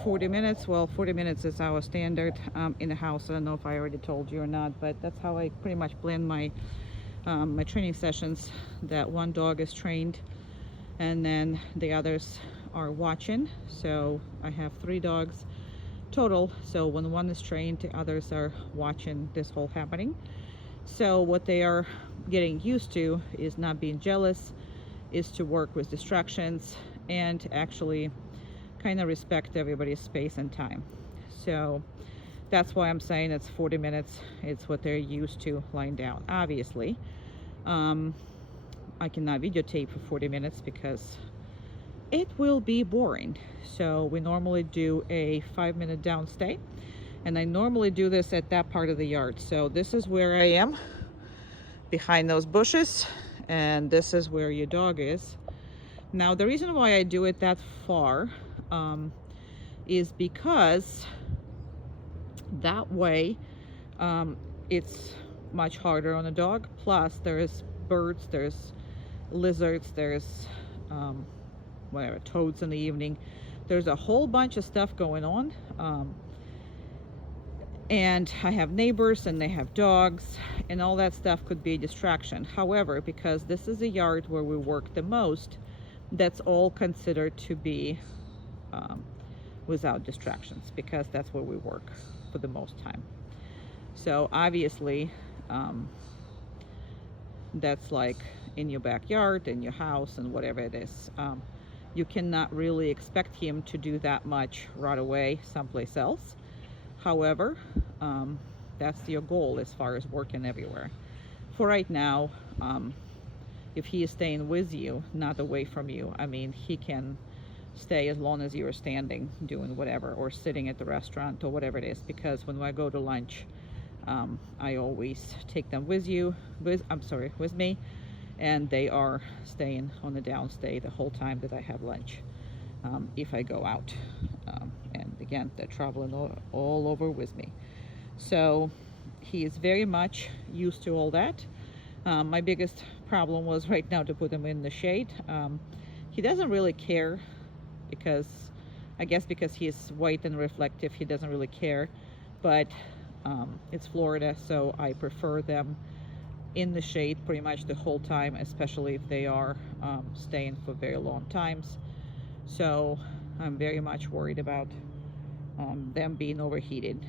40 minutes. Well, 40 minutes is our standard in the house. I don't know if I already told you or not, but that's how I pretty much plan my my training sessions, that one dog is trained and then the others are watching. So I have 3 dogs total. So when one is trained, the others are watching this whole happening. So what they are getting used to is not being jealous, is to work with distractions, and actually kind of respect everybody's space and time. So that's why I'm saying it's 40 minutes. It's what they're used to lying down. Obviously, I cannot videotape for 40 minutes because it will be boring. So we normally do a 5-minute down stay, and I normally do this at that part of the yard. So this is where I am, behind those bushes, and this is where your dog is. Now the reason why I do it that far is because that way it's much harder on a dog. Plus there's birds, there's lizards, there's whatever, toads in the evening. There's a whole bunch of stuff going on. And I have neighbors and they have dogs, and all that stuff could be a distraction. However, because this is a yard where we work the most, that's all considered to be without distractions, because that's where we work for the most time. So obviously that's like in your backyard, in your house, and whatever it is. You cannot really expect him to do that much right away someplace else. However, that's your goal as far as working everywhere. For right now, if he is staying with you, not away from you, I mean, he can stay as long as you're standing doing whatever, or sitting at the restaurant or whatever it is, because when I go to lunch, I always take them with me, and they are staying on the downstay the whole time that I have lunch, if I go out. And again, they're traveling all over with me. So he is very much used to all that. My biggest problem was right now to put him in the shade. He doesn't really care, because I guess because he's white and reflective, he doesn't really care. But it's Florida, so I prefer them in the shade pretty much the whole time, especially if they are staying for very long times. So I'm very much worried about them being overheated.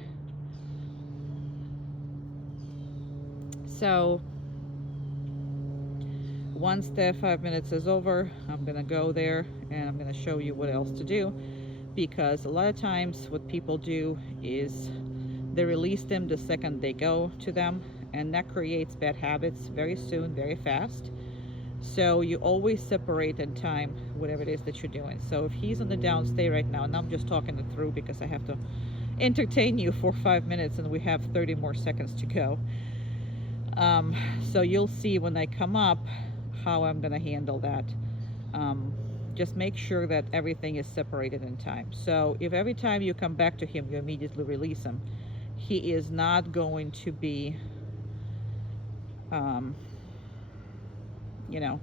So once the 5 minutes is over, I'm gonna go there and I'm gonna show you what else to do, because a lot of times what people do is they release them the second they go to them, and that creates bad habits very soon, very fast. So you always separate in time whatever it is that you're doing. So if he's on the downstay right now, and I'm just talking it through because I have to entertain you for 5 minutes and we have 30 more seconds to go. So you'll see when I come up how I'm gonna handle that. Just make sure that everything is separated in time. So if every time you come back to him, you immediately release him, he is not going to be, you know,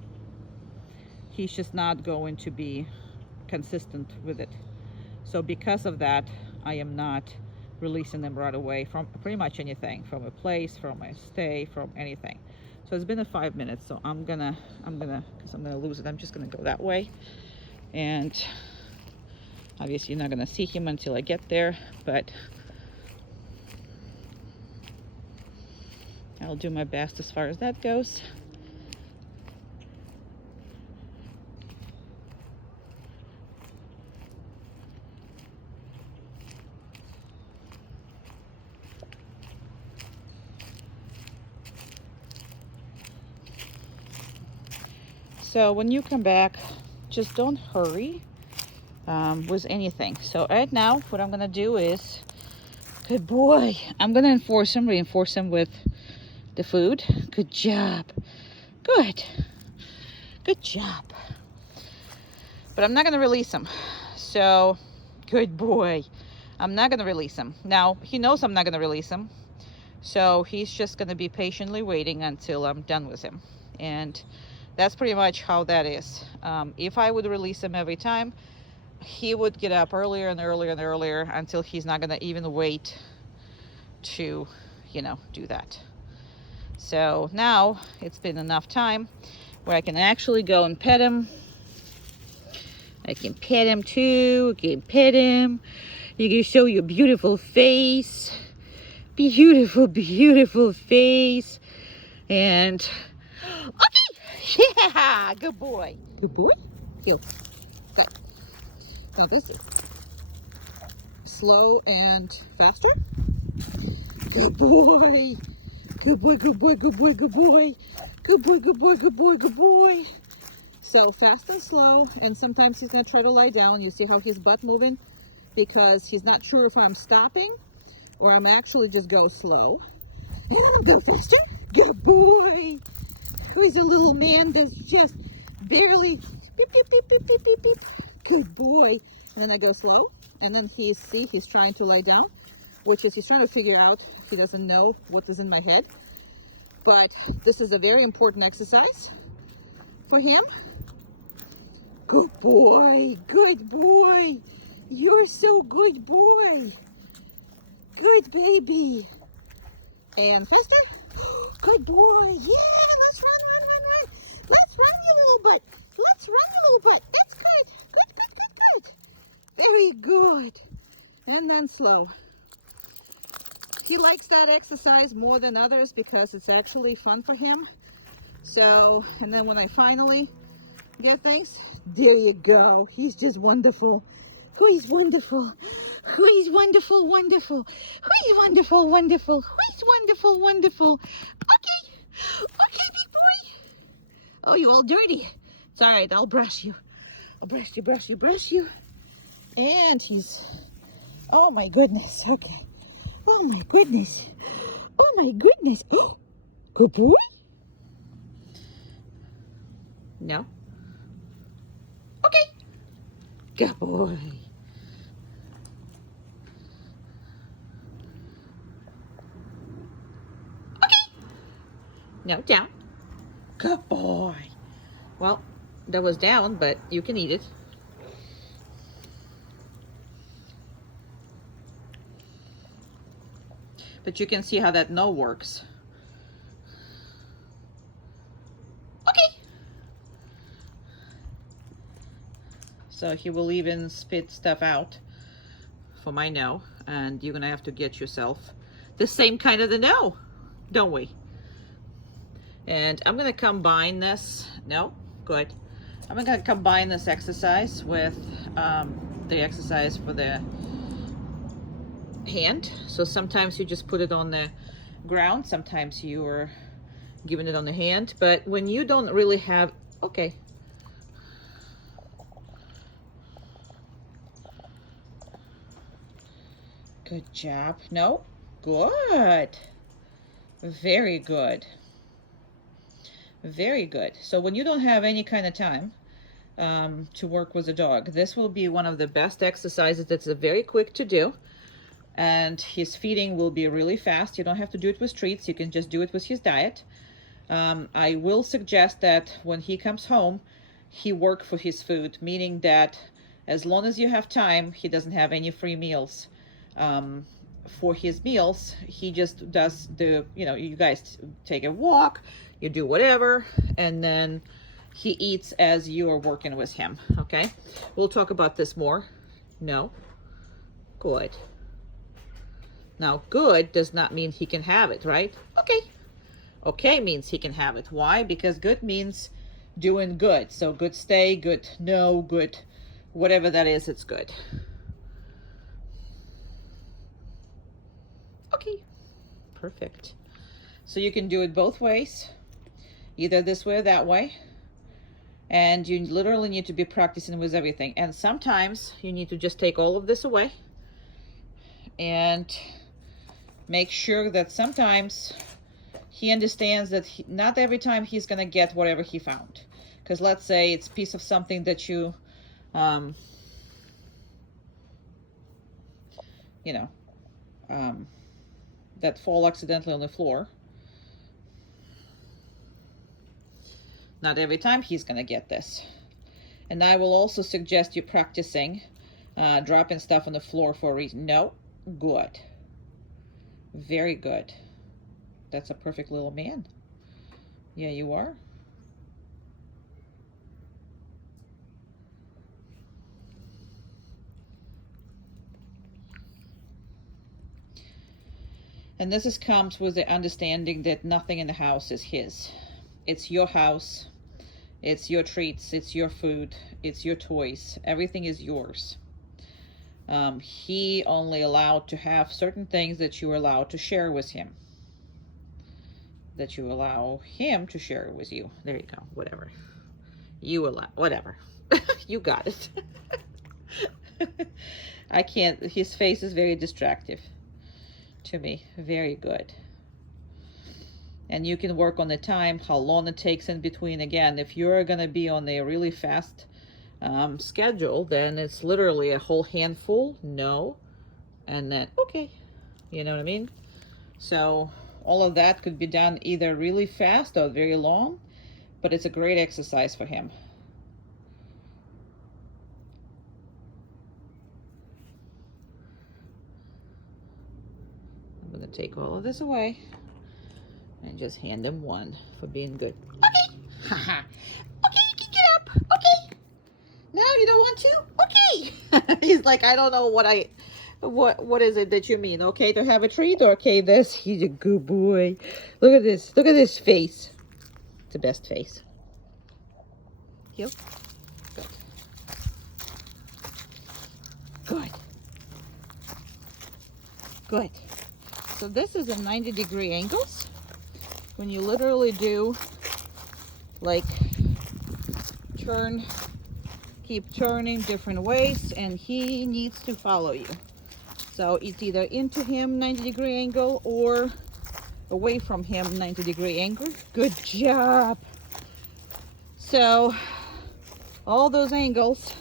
he's just not going to be consistent with it. So because of that, I am not releasing them right away from pretty much anything, from a place, from a stay, from anything. So it's been 5 minutes, so I'm gonna because I'm gonna lose it, I'm just gonna go that way. And obviously you're not gonna see him until I get there, but I'll do my best as far as that goes. So when you come back, just don't hurry with anything. So right now, what I'm gonna do is, good boy, I'm gonna reinforce him with the food. Good job. Good job. But I'm not gonna release him. So, good boy. I'm not gonna release him. Now, he knows I'm not gonna release him. So he's just gonna be patiently waiting until I'm done with him. And that's pretty much how that is. If I would release him every time, he would get up earlier and earlier and earlier until he's not gonna even wait to, you know, do that. So now it's been enough time where I can actually go and pet him. I can pet him too. I can pet him. You can show your beautiful face. Beautiful, beautiful face. And okay, yeah, good boy. Good boy. Here, go. Now this is slow and faster. Good boy. Good boy, good boy, good boy, good boy. Good boy, good boy, good boy, good boy. So fast and slow, and sometimes he's gonna try to lie down. You see how his butt moving? Because he's not sure if I'm stopping or I'm actually just go slow. And then I'm go faster. Good boy. He's a little man that's just barely beep, beep, beep, beep, beep, beep, beep. Good boy. And then I go slow, and then he's trying to lie down, which is he's trying to figure out, he doesn't know what is in my head. But this is a very important exercise for him? Good boy. Good boy. You're so good boy. Good baby. And faster. Good boy. Yeah, let's run, run, run, run. Let's run you a little bit. Let's run you a little bit. That's good. Good, good, good, good. Very good. And then slow. He likes that exercise more than others because it's actually fun for him. So, and then when I finally get things, there you go. He's just wonderful. Oh, he's wonderful. Oh, he's wonderful, wonderful. Oh, he's wonderful, wonderful. Oh, he's wonderful, wonderful. Okay. Okay, big boy. Oh, you all dirty. It's all right. I'll brush you. I'll brush you, brush you, brush you. And he's, oh my goodness. Okay. Oh my goodness. Oh my goodness. Oh, good boy. No. Okay. Good boy. Okay. No, down. Good boy. Well, that was down, but you can eat it. But you can see how that no works. Okay. So he will even spit stuff out for my no, and you're gonna have to get yourself the same kind of the no, don't we? And I'm gonna combine this. No, good. I'm gonna combine this exercise with the exercise for the hand. So sometimes you just put it on the ground, sometimes you are giving it on the hand, but when you don't really have, okay. Good job. No, good. Very good. Very good. So when you don't have any kind of time to work with a dog, this will be one of the best exercises that's very quick to do. And his feeding will be really fast. You don't have to do it with treats. You can just do it with his diet. I will suggest that when he comes home, he work for his food, meaning that as long as you have time, he doesn't have any free meals. For his meals, he just does the, you know, you guys take a walk, you do whatever, and then he eats as you are working with him, okay? We'll talk about this more. No. Good. Now, good does not mean he can have it, right? Okay. Okay means he can have it. Why? Because good means doing good. So good stay, good no, good whatever that is, it's good. Okay. Perfect. So you can do it both ways, either this way or that way. And you literally need to be practicing with everything. And sometimes you need to just take all of this away and make sure that sometimes he understands that not every time he's going to get whatever he found. Because let's say it's a piece of something that you, you know, that fall accidentally on the floor. Not every time he's going to get this. And I will also suggest you practicing dropping stuff on the floor for a reason. No, good. Very good. That's a perfect little man. Yeah, you are. And this comes with the understanding that nothing in the house is his. It's your house. It's your treats. It's your food. It's your toys. Everything is yours. He only allowed to have certain things that you are allowed to share with him. That you allow him to share with you. There you go. Whatever. You allow. Whatever. You got it. I can't. His face is very distractive to me. Very good. And you can work on the time, how long it takes in between. Again, if you're going to be on a really fast schedule, then it's literally a whole handful. No. And then, okay. You know what I mean? So all of that could be done either really fast or very long. but it's a great exercise for him. I'm gonna take all of this away and just hand him one for being good. Okay. Haha. Okay, you can get up. Okay. No, you don't want to? Okay. He's like, I don't know what is it that you mean? Okay to have a treat, or okay this? He's a good boy. Look at this. Look at this face. It's the best face. Heel. Good. Good. Good. So this is a 90-degree angles. When you literally do like turn, keep turning different ways, and he needs to follow you. So it's either into him 90-degree angle or away from him 90-degree angle. Good job. So all those angles,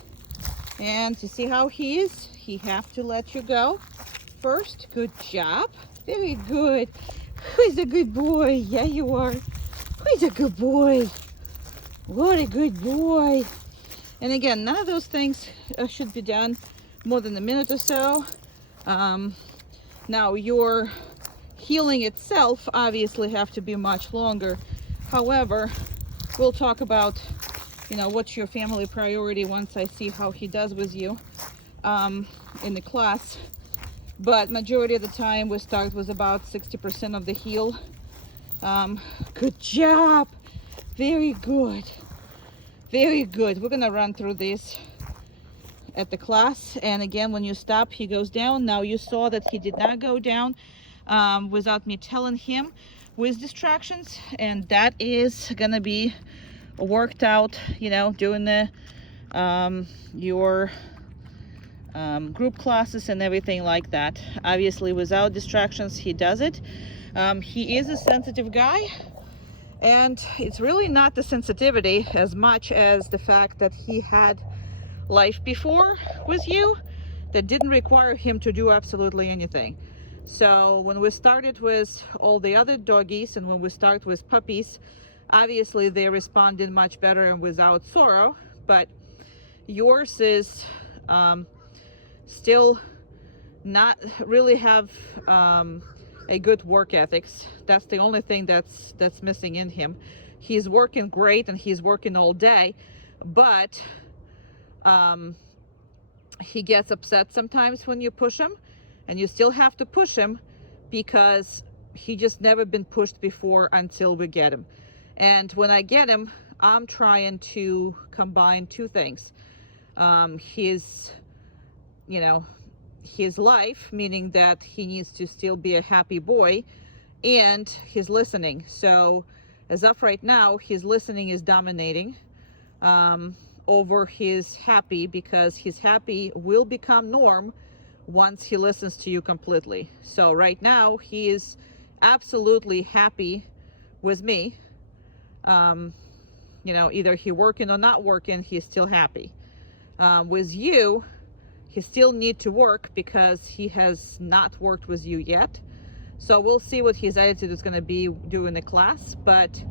and to see how he is, he have to let you go first. Good job. Very good. Who's a good boy? Yeah, you are. Who's a good boy? What a good boy. And again, none of those things should be done more than a minute or so. Now your healing itself obviously have to be much longer. However, we'll talk about, you know, what's your family priority once I see how he does with you in the class. But majority of the time we start with about 60% of the heal. Good job. Very good. Very good. We're gonna run through this at the class, and again, when you stop, he goes down. Now you saw that he did not go down without me telling him, with distractions, and that is gonna be worked out, you know, doing the your group classes and everything like that. Obviously without distractions he does it. He is a sensitive guy, and it's really not the sensitivity as much as the fact that he had life before with you that didn't require him to do absolutely anything. So when we started with all the other doggies, and when we start with puppies, obviously they responded much better and without sorrow, but yours is still not really have a good work ethics. That's the only thing that's missing in him. He's working great and he's working all day, but he gets upset sometimes when you push him, and you still have to push him because he just never been pushed before until we get him. And when I get him, I'm trying to combine two things. His, you know, his life, meaning that he needs to still be a happy boy, and his listening. So as of right now, his listening is dominating over his happy, because his happy will become norm once he listens to you completely. So right now he is absolutely happy with me. You know, either he working or not working, he's still happy. With you, he still need to work because he has not worked with you yet. So we'll see what his attitude is going to be during the class. But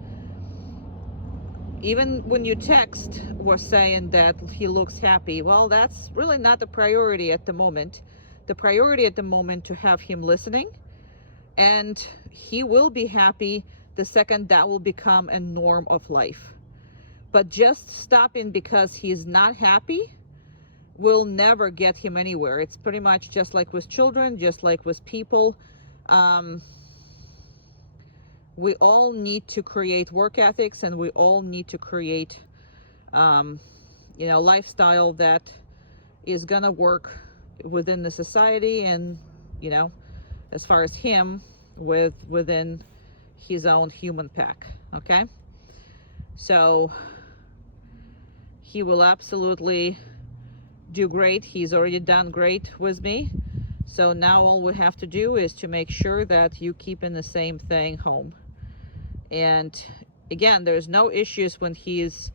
even when you text was saying that he looks happy, well, that's really not the priority at the moment. The priority at the moment to have him listening, and he will be happy the second that will become a norm of life. But just stopping because he's not happy will never get him anywhere. It's pretty much just like with children, just like with people. We all need to create work ethics, and we all need to create, you know, lifestyle that is gonna work within the society, and, you know, as far as him, within his own human pack. Okay, so he will absolutely do great. He's already done great with me. So now all we have to do is to make sure that you keep in the same thing home. And again, there's no issues when he's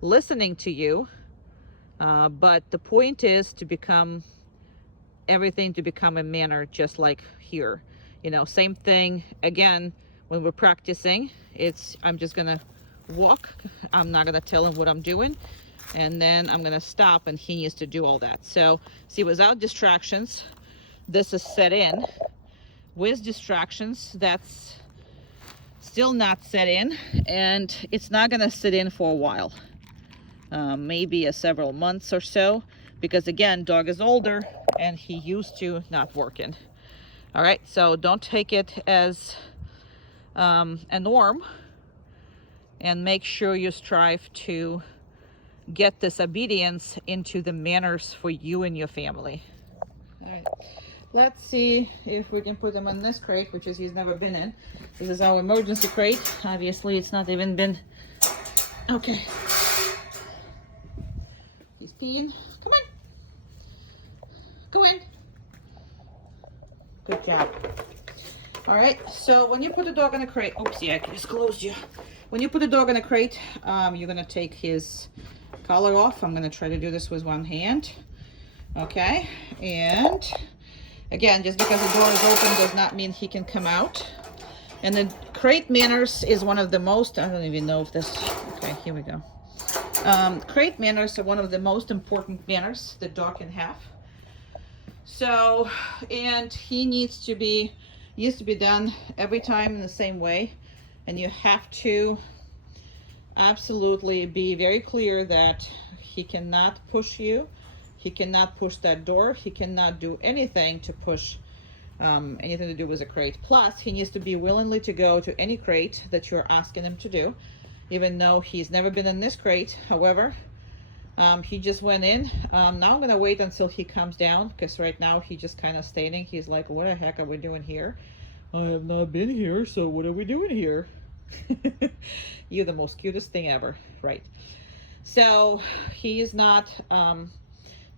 listening to you, but the point is to become everything, to become a manner, just like here. You know, same thing again when we're practicing. It's, I'm just gonna walk. I'm not gonna tell him what I'm doing, and then I'm gonna stop and he needs to do all that. So see, without distractions, this is set in. With distractions, that's still not set in, and it's not gonna sit in for a while, maybe several months or so, because again, dog is older and he used to not working. All right, so don't take it as a norm, and make sure you strive to get this obedience into the manners for you and your family. All right, let's see if we can put him in this crate, which is he's never been in. This is our emergency crate. Obviously, it's not even been, okay. He's peeing. Come on. Go in. Good job. All right, so when you put the dog in a crate, oopsie, I just closed you. When you put the dog in a crate, you're gonna take his collar off. I'm gonna try to do this with one hand. Okay, and again, just because the door is open does not mean he can come out. And the crate manners is one of the most, I don't even know if this, okay, here we go. Crate manners are one of the most important manners the dog can have. So, and he needs to be done every time in the same way. And you have to absolutely be very clear that he cannot push you. He cannot push that door. He cannot do anything to push anything to do with a crate. Plus, he needs to be willingly to go to any crate that you're asking him to do, even though he's never been in this crate. However, he just went in. Now I'm gonna wait until he comes down, because right now he's just kind of standing. He's like, what the heck are we doing here? I have not been here, so what are we doing here? You're the most cutest thing ever, right? So he is not,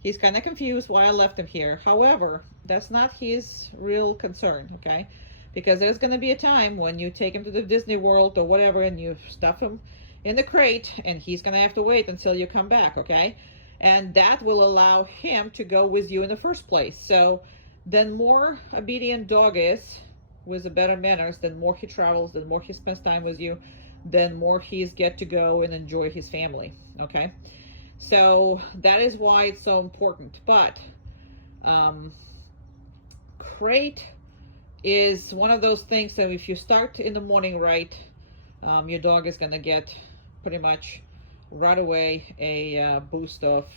he's kind of confused why I left him here. However, that's not his real concern, okay? Because there's going to be a time when you take him to the Disney World or whatever and you stuff him in the crate, and he's going to have to wait until you come back, okay? And that will allow him to go with you in the first place. So then more obedient dog is, with the better manners, then more he travels, then more he spends time with you, then more he's get to go and enjoy his family, okay? So that is why it's so important. But crate is one of those things that if you start in the morning right, your dog is going to get pretty much right away a boost of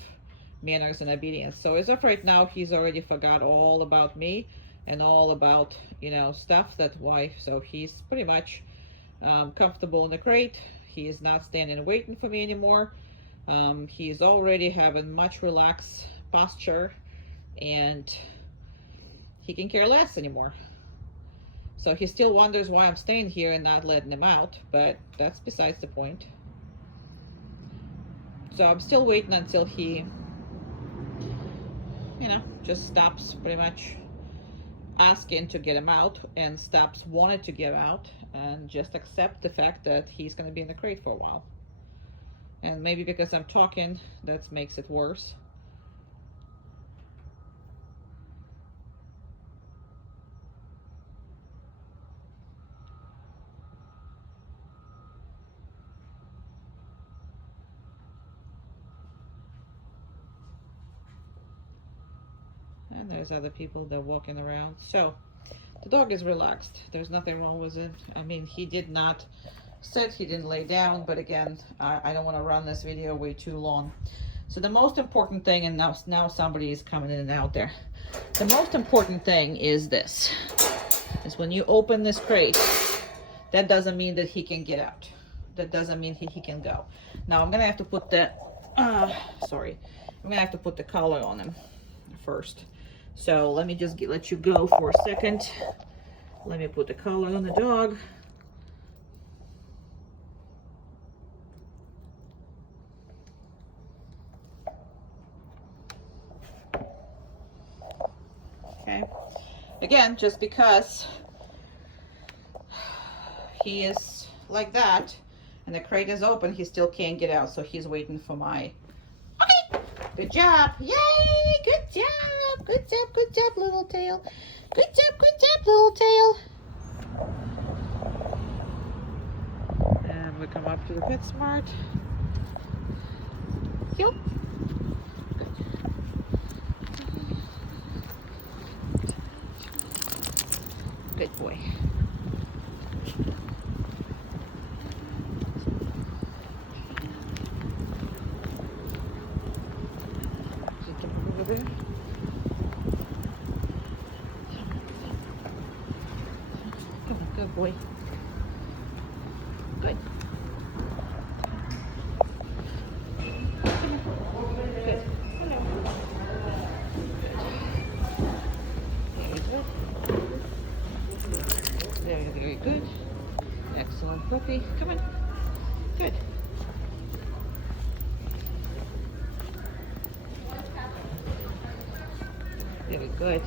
manners and obedience. So as of right now, he's already forgot all about me and all about, you know, stuff that wife. So he's pretty much comfortable in the crate. He is not standing and waiting for me anymore. He's already having much relaxed posture, and he can care less anymore. So he still wonders why I'm staying here and not letting him out, but that's besides the point. So I'm still waiting until he, you know, just stops pretty much asking to get him out and stops wanting to get out, and just accept the fact that he's going to be in the crate for a while. And maybe because I'm talking, that makes it worse. And there's other people that are walking around. So the dog is relaxed. There's nothing wrong with it. I mean, he did not sit, he didn't lay down, but again, I don't want to run this video way too long. So the most important thing, and now somebody is coming in and out there. The most important thing is this, is when you open this crate, that doesn't mean that he can get out. That doesn't mean he can go. Now I'm gonna have to put the, I'm gonna have to put the collar on him first. So let me just let you go for a second. Let me put the collar on the dog. Okay. Again, just because he is like that and the crate is open, he still can't get out. So he's waiting for my, okay, good job. Yay, good job. Good job, little tail. Good job, little tail. And we're Come up to the PetSmart. Heel. Good boy. Just jump over there. Come on, good boy. Good. Good. Hello. Very, very good. Excellent puppy. Come on. Good. Very good.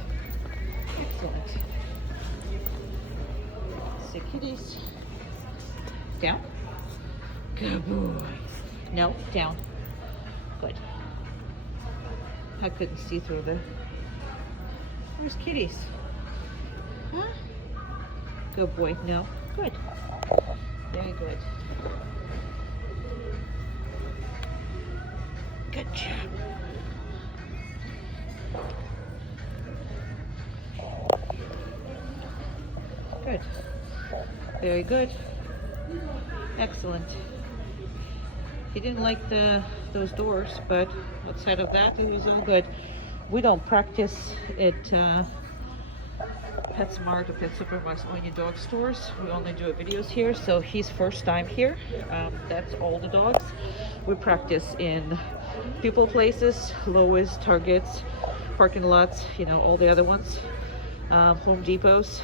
Excellent. Sit kitties. Down. Good boy. No, down. Good. I couldn't see through the... Where's kitties? Huh? Good boy. No. Good. Very good. Good job. Good. Very good. Excellent. He didn't like those doors, but outside of that, it was all good. We don't practice at PetSmart or Pet Supermarket or any dog stores. We only do videos here, so he's first time here. That's all the dogs. We practice in people places, Lowe's, Targets, parking lots, you know, all the other ones, Home Depots,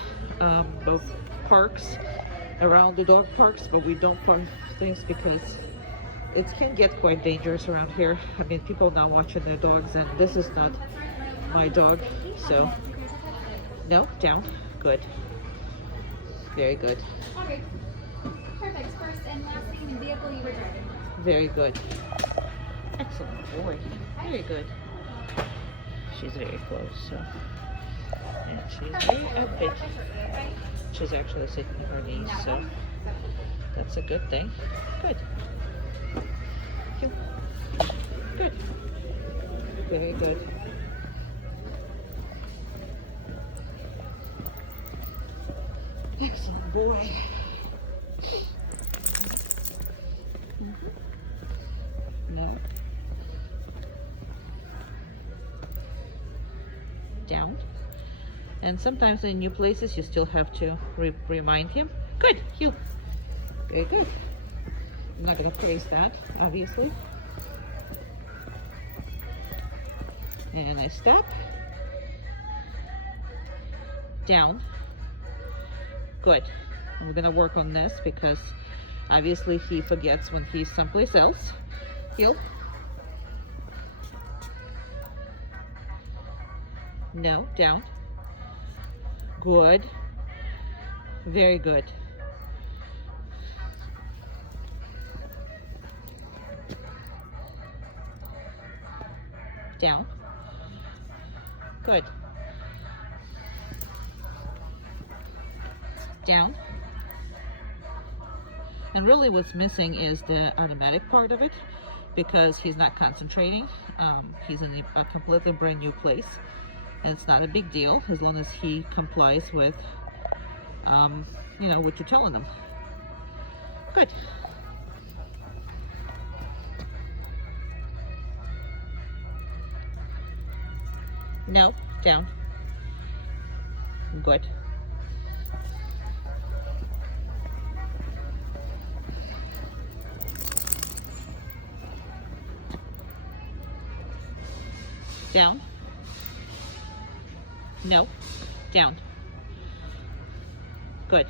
both parks, around the dog parks, but we don't park things because it can get quite dangerous around here. I mean, people now watching their dogs, and this is not my dog, so no, down. Good. Very good. Okay. Perfect. First and last name and vehicle you were driving. Very good. Excellent boy. Very good. She's very close, so. And she's very happy. She's actually sitting on her knees, so that's a good thing. Good. Good. Very good. Excellent boy. No. Down. And sometimes in new places you still have to remind him. Good, you. Very good. I'm not going to praise that, obviously. And I step. Down. Good. I'm going to work on this because obviously he forgets when he's someplace else. Heel. No, down. Good. Very good. Down. Good. Down. And really what's missing is the automatic part of it because he's not concentrating. He's in a completely brand new place. And it's not a big deal as long as he complies with, you know, what you're telling him. Good. No, down. Good. Down. No, down. Good.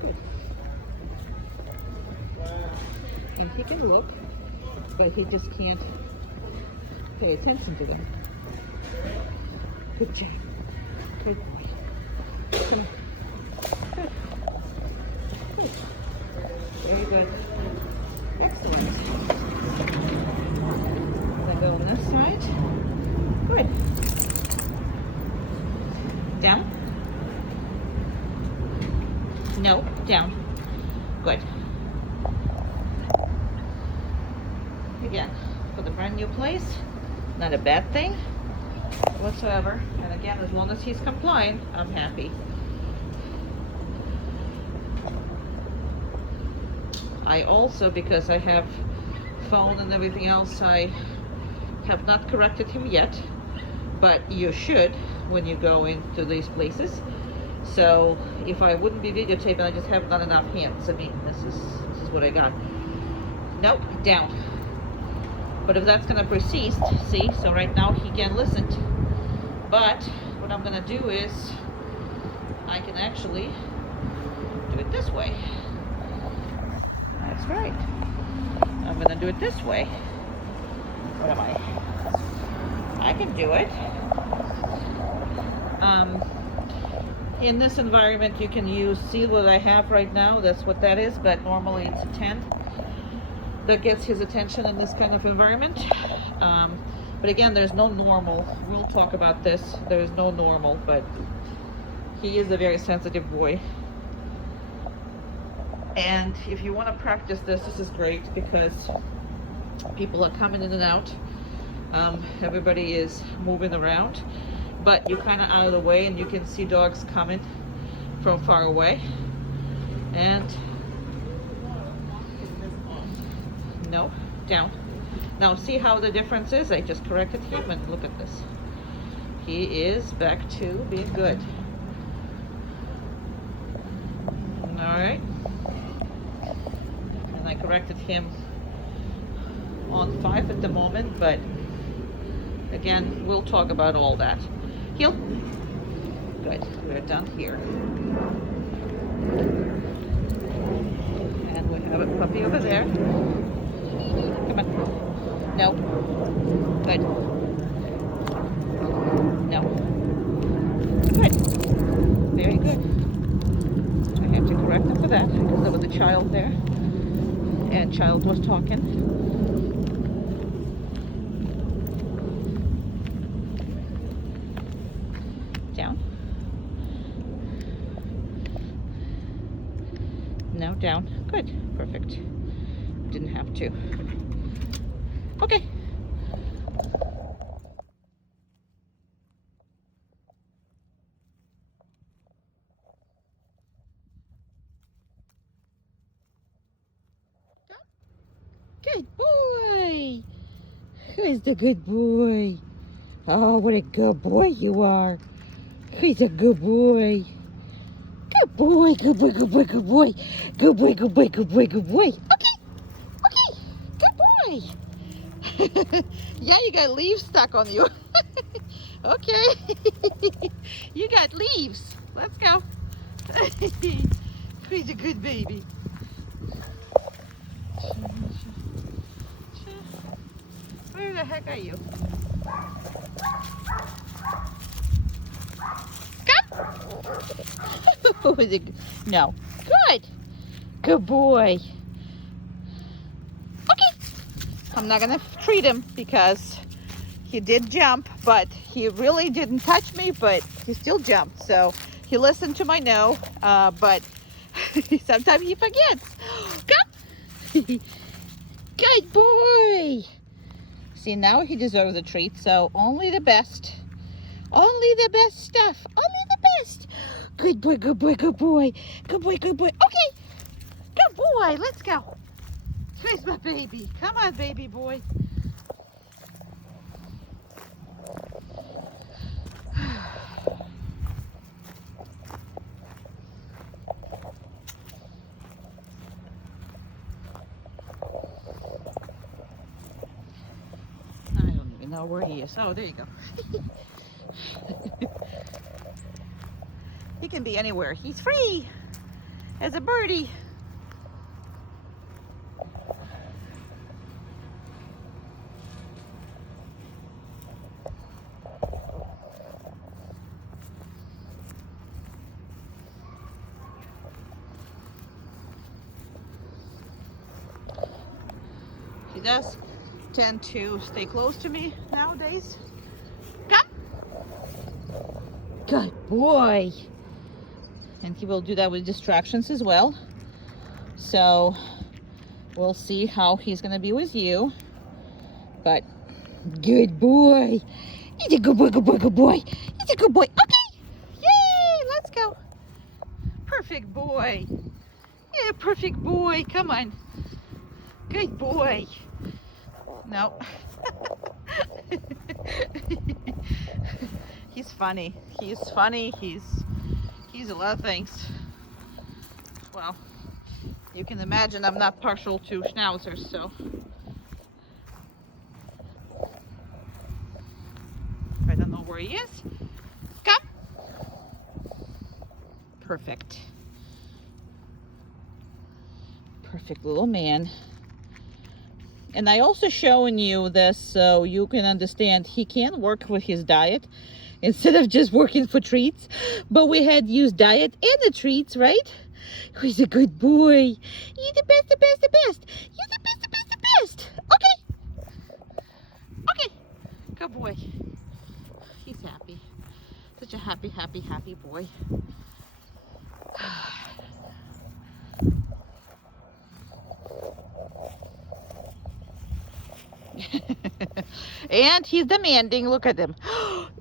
Good. And he can look, but he just can't pay attention to them. Good job. Good boy. Come on. Good. Good. Very good. Excellent. I'm going to go side. Good. Down. No, down. Good. Again, for the brand new place, not a bad thing whatsoever. And again, as long as he's compliant, I'm happy. I also, because I have phone and everything else, I have not corrected him yet, but you should when you go into these places. So if I wouldn't be videotaping, I just have not enough hands. I mean, this is what I got. Nope, down. But if that's gonna persist, see, so right now he can listen. But what I'm gonna do is I can actually do it this way. That's right. I'm gonna do it this way. What am I can do it. In this environment you can use, see what I have right now, that's what that is, but normally it's a 10 that gets his attention in this kind of environment. But again, there's no normal. We'll talk about this. There's no normal, but he is a very sensitive boy. And if you want to practice this, this is great because people are coming in and out. Everybody is moving around, but you're kind of out of the way and you can see dogs coming from far away. And no, down. Now see how the difference is? I just corrected him and look at this. He is back to being good. All right. And I corrected him on 5 at the moment, but again, we'll talk about all that. Heel. Good. We're done here. And we have a puppy over there. Come on. No. Good. No. Good. Very good. I have to correct him for that because there was a child there. And child was talking. Down. No, down. Good. Perfect. Didn't have to. Okay. Good boy. Who's the good boy? Oh, what a good boy you are. He's a good boy. Good boy, good boy, good boy, good boy. Good boy, good boy, good boy, good boy. Okay, okay, good boy. Yeah, you got leaves stuck on you. Okay. You got leaves. Let's go. He's a good baby. Where the heck are you? Come! No. Good. Good boy. Okay. I'm not going to treat him because he did jump, but he really didn't touch me, but he still jumped. So he listened to my no, but sometimes he forgets. Come! Good boy. See, now he deserves a treat, so only the best. Only the best stuff. Only the best. Good boy, good boy, good boy. Good boy, good boy. Okay. Good boy. Let's go. Here's my baby. Come on, baby boy. Know where he is. Oh, there you go. He can be anywhere. He's free as a birdie. She does. tend to stay close to me nowadays. Come. Good boy. And he will do that with distractions as well. So we'll see how he's gonna be with you. But good boy. He's a good boy, good boy, good boy. He's a good boy. Okay. Yay, let's go. Perfect boy. Yeah, perfect boy. Come on. Good boy. No. He's funny. He's funny. He's a lot of things. Well, you can imagine I'm not partial to Schnauzers, so. I don't know where he is. Come. Perfect. Perfect little man. And I also showing you this so you can understand he can work with his diet instead of just working for treats. But we had used diet and the treats, right? He's a good boy. You're the best, the best, the best. You're the best, the best, the best. Okay. Okay. Good boy. He's happy. Such a happy, happy, happy boy. And he's demanding. Look at him.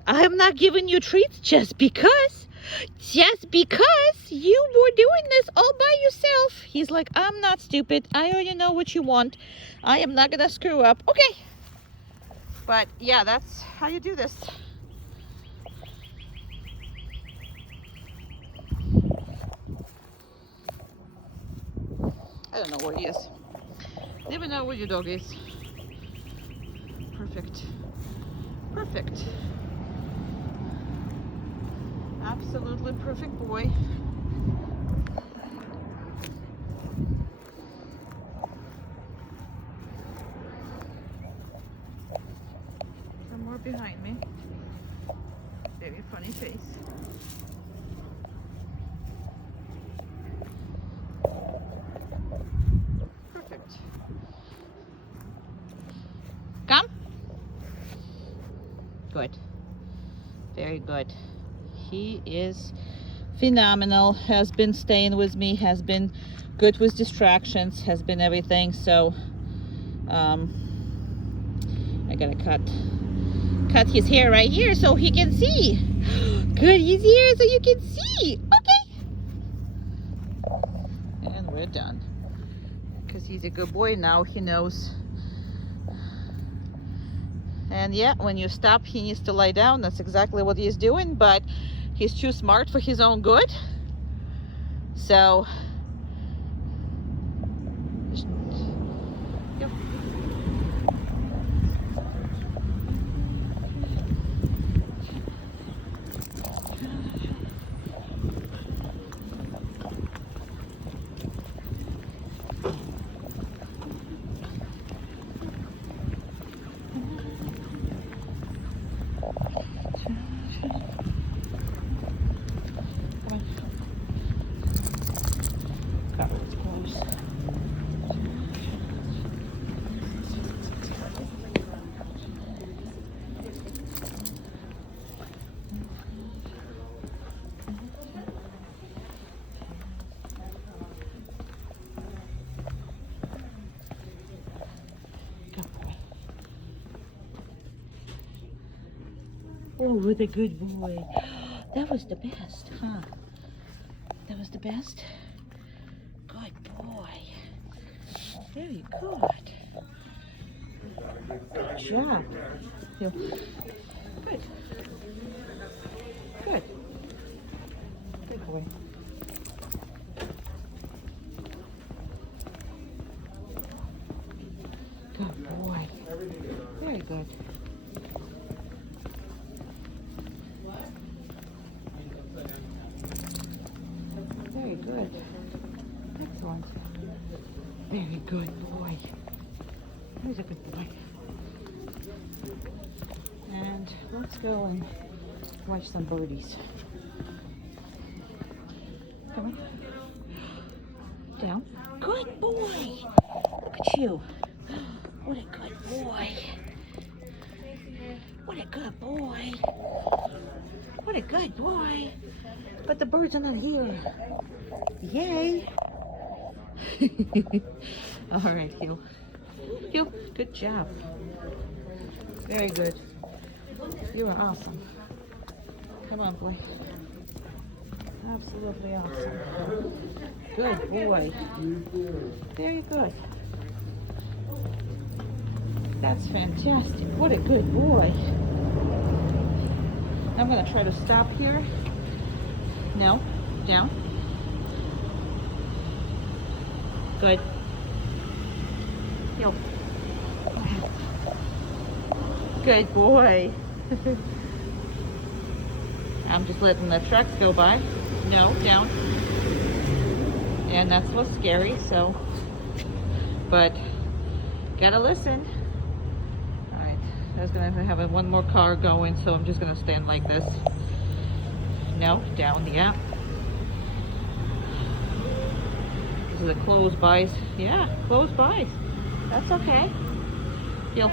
I'm not giving you treats just because. Just because you were doing this all by yourself. He's like, I'm not stupid. I already know what you want. I am not gonna screw up. Okay. But yeah, that's how you do this. I don't know where he is. Never know where your dog is. Perfect. Perfect. Absolutely perfect boy. Some more behind me. Very funny face. Perfect. Come. Good. Very good. He is phenomenal, has been staying with me, has been good with distractions, has been everything. So I gotta cut his hair right here so he can see. Cut his hair so you can see. Okay. And we're done. Because he's a good boy now, he knows. And yeah, when you stop, he needs to lie down. That's exactly what he's doing, but he's too smart for his own good. So, yep. Oh, what a good boy. That was the best, huh? That was the best? Good boy. Very good. Good job. Good. Good. Good boy. Good boy. Very good. Very good. Excellent. Very good boy. He's a good boy. And let's go and watch some birdies. Come on. Down. Good boy. Look at you. What a good boy. Good boy. But the birds are not here. Yay. All right, Hugh. Hugh, good job. Very good. You are awesome. Come on, boy. Absolutely awesome. Good boy. Very good. That's fantastic. What a good boy. I'm going to try to stop here. No, down. Good. Yo. Good boy. I'm just letting the trucks go by. No, down. And that's what's scary, so. But, gotta listen. Alright, I was gonna have one more car going, so I'm just gonna stand like this. No, down, yeah. This is a close bys. Yeah, close bys. That's okay. Yo.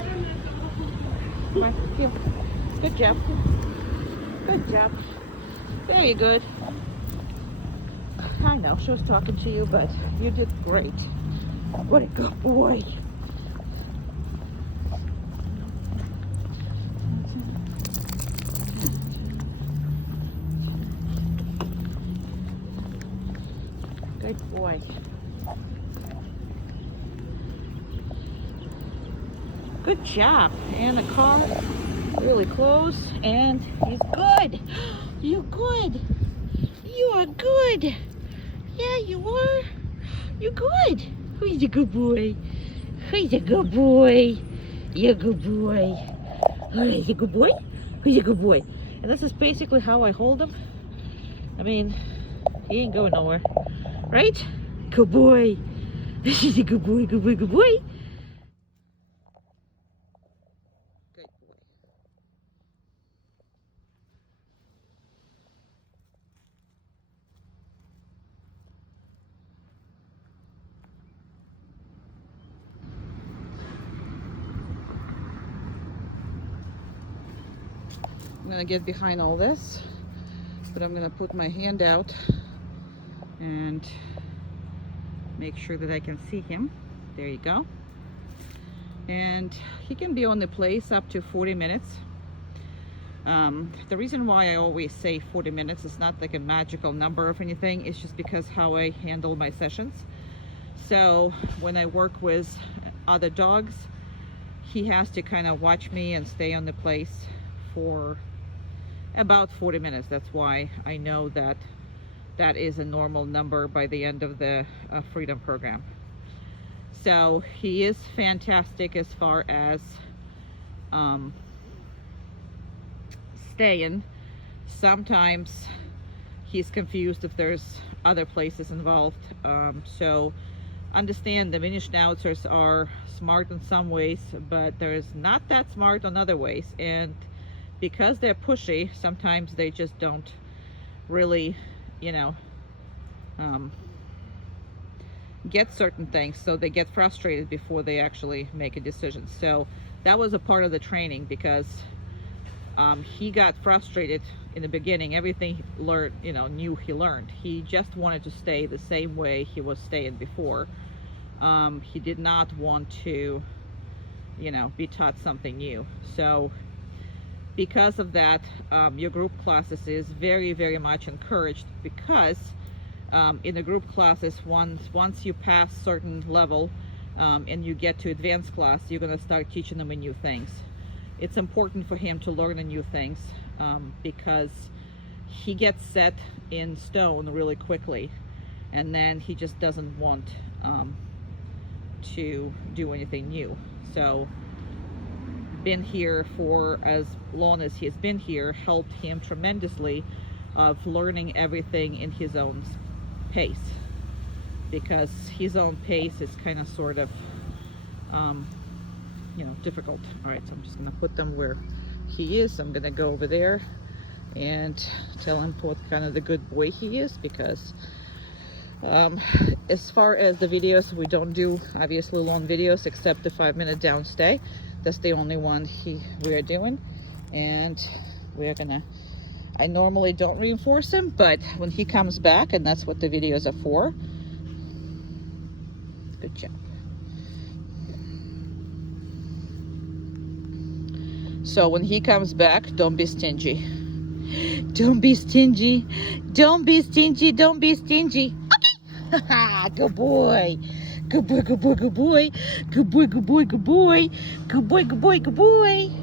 Come on, yo. Good job. Good job. Very good. I know she was talking to you, but you did great. What a good boy. Good boy. Good job. And the car really close, and he's good. You're good. You are good. Yeah, you are. You're good. Who's a good boy? Who's a good boy? You're a good boy. Who's a good boy? Who's a good boy? And this is basically how I hold him. I mean, he ain't going nowhere. Right? Good boy. This is a good boy, good boy, good boy. Good boy. I'm gonna get behind all this, but I'm gonna put my hand out and make sure that I can see him. There you go. And he can be on the place up to 40 minutes. The reason why I always say 40 minutes is not like a magical number of anything. It's just because how I handle my sessions. So when I work with other dogs, he has to kind of watch me and stay on the place for about 40 minutes. That's why I know that that is a normal number by the end of the Freedom program. So he is fantastic as far as staying. Sometimes he's confused if there's other places involved. So understand the mini schnauzers are smart in some ways, but there's not that smart on other ways. And because they're pushy, sometimes they just don't really, you know, get certain things, so they get frustrated before they actually make a decision. So that was a part of the training, because he got frustrated in the beginning. Everything he learned, you know, he learned. He just wanted to stay the same way he was staying before. He did not want to, you know, be taught something new. So because of that, your group classes is very, very much encouraged, because in the group classes, once you pass certain level and you get to advanced class, you're going to start teaching them new things. It's important for him to learn new things because he gets set in stone really quickly, and then he just doesn't want to do anything new. So been here for as long as he's been here helped him tremendously of learning everything in his own pace, because his own pace is kind of sort of you know, difficult. All right, so I'm just going to put them where he is. I'm going to go over there and tell him what kind of the good boy he is, because as far as the videos, we don't do obviously long videos except the 5-minute downstay. That's the only one we are doing, and we're gonna I normally don't reinforce him, but when he comes back, and that's what the videos are for. Good job. So when he comes back, don't be stingy. Don't be stingy. Don't be stingy. Don't be stingy. Okay. Good boy. Good boy, good boy, good boy. Good boy, good boy, good boy. Good boy, good boy, good boy.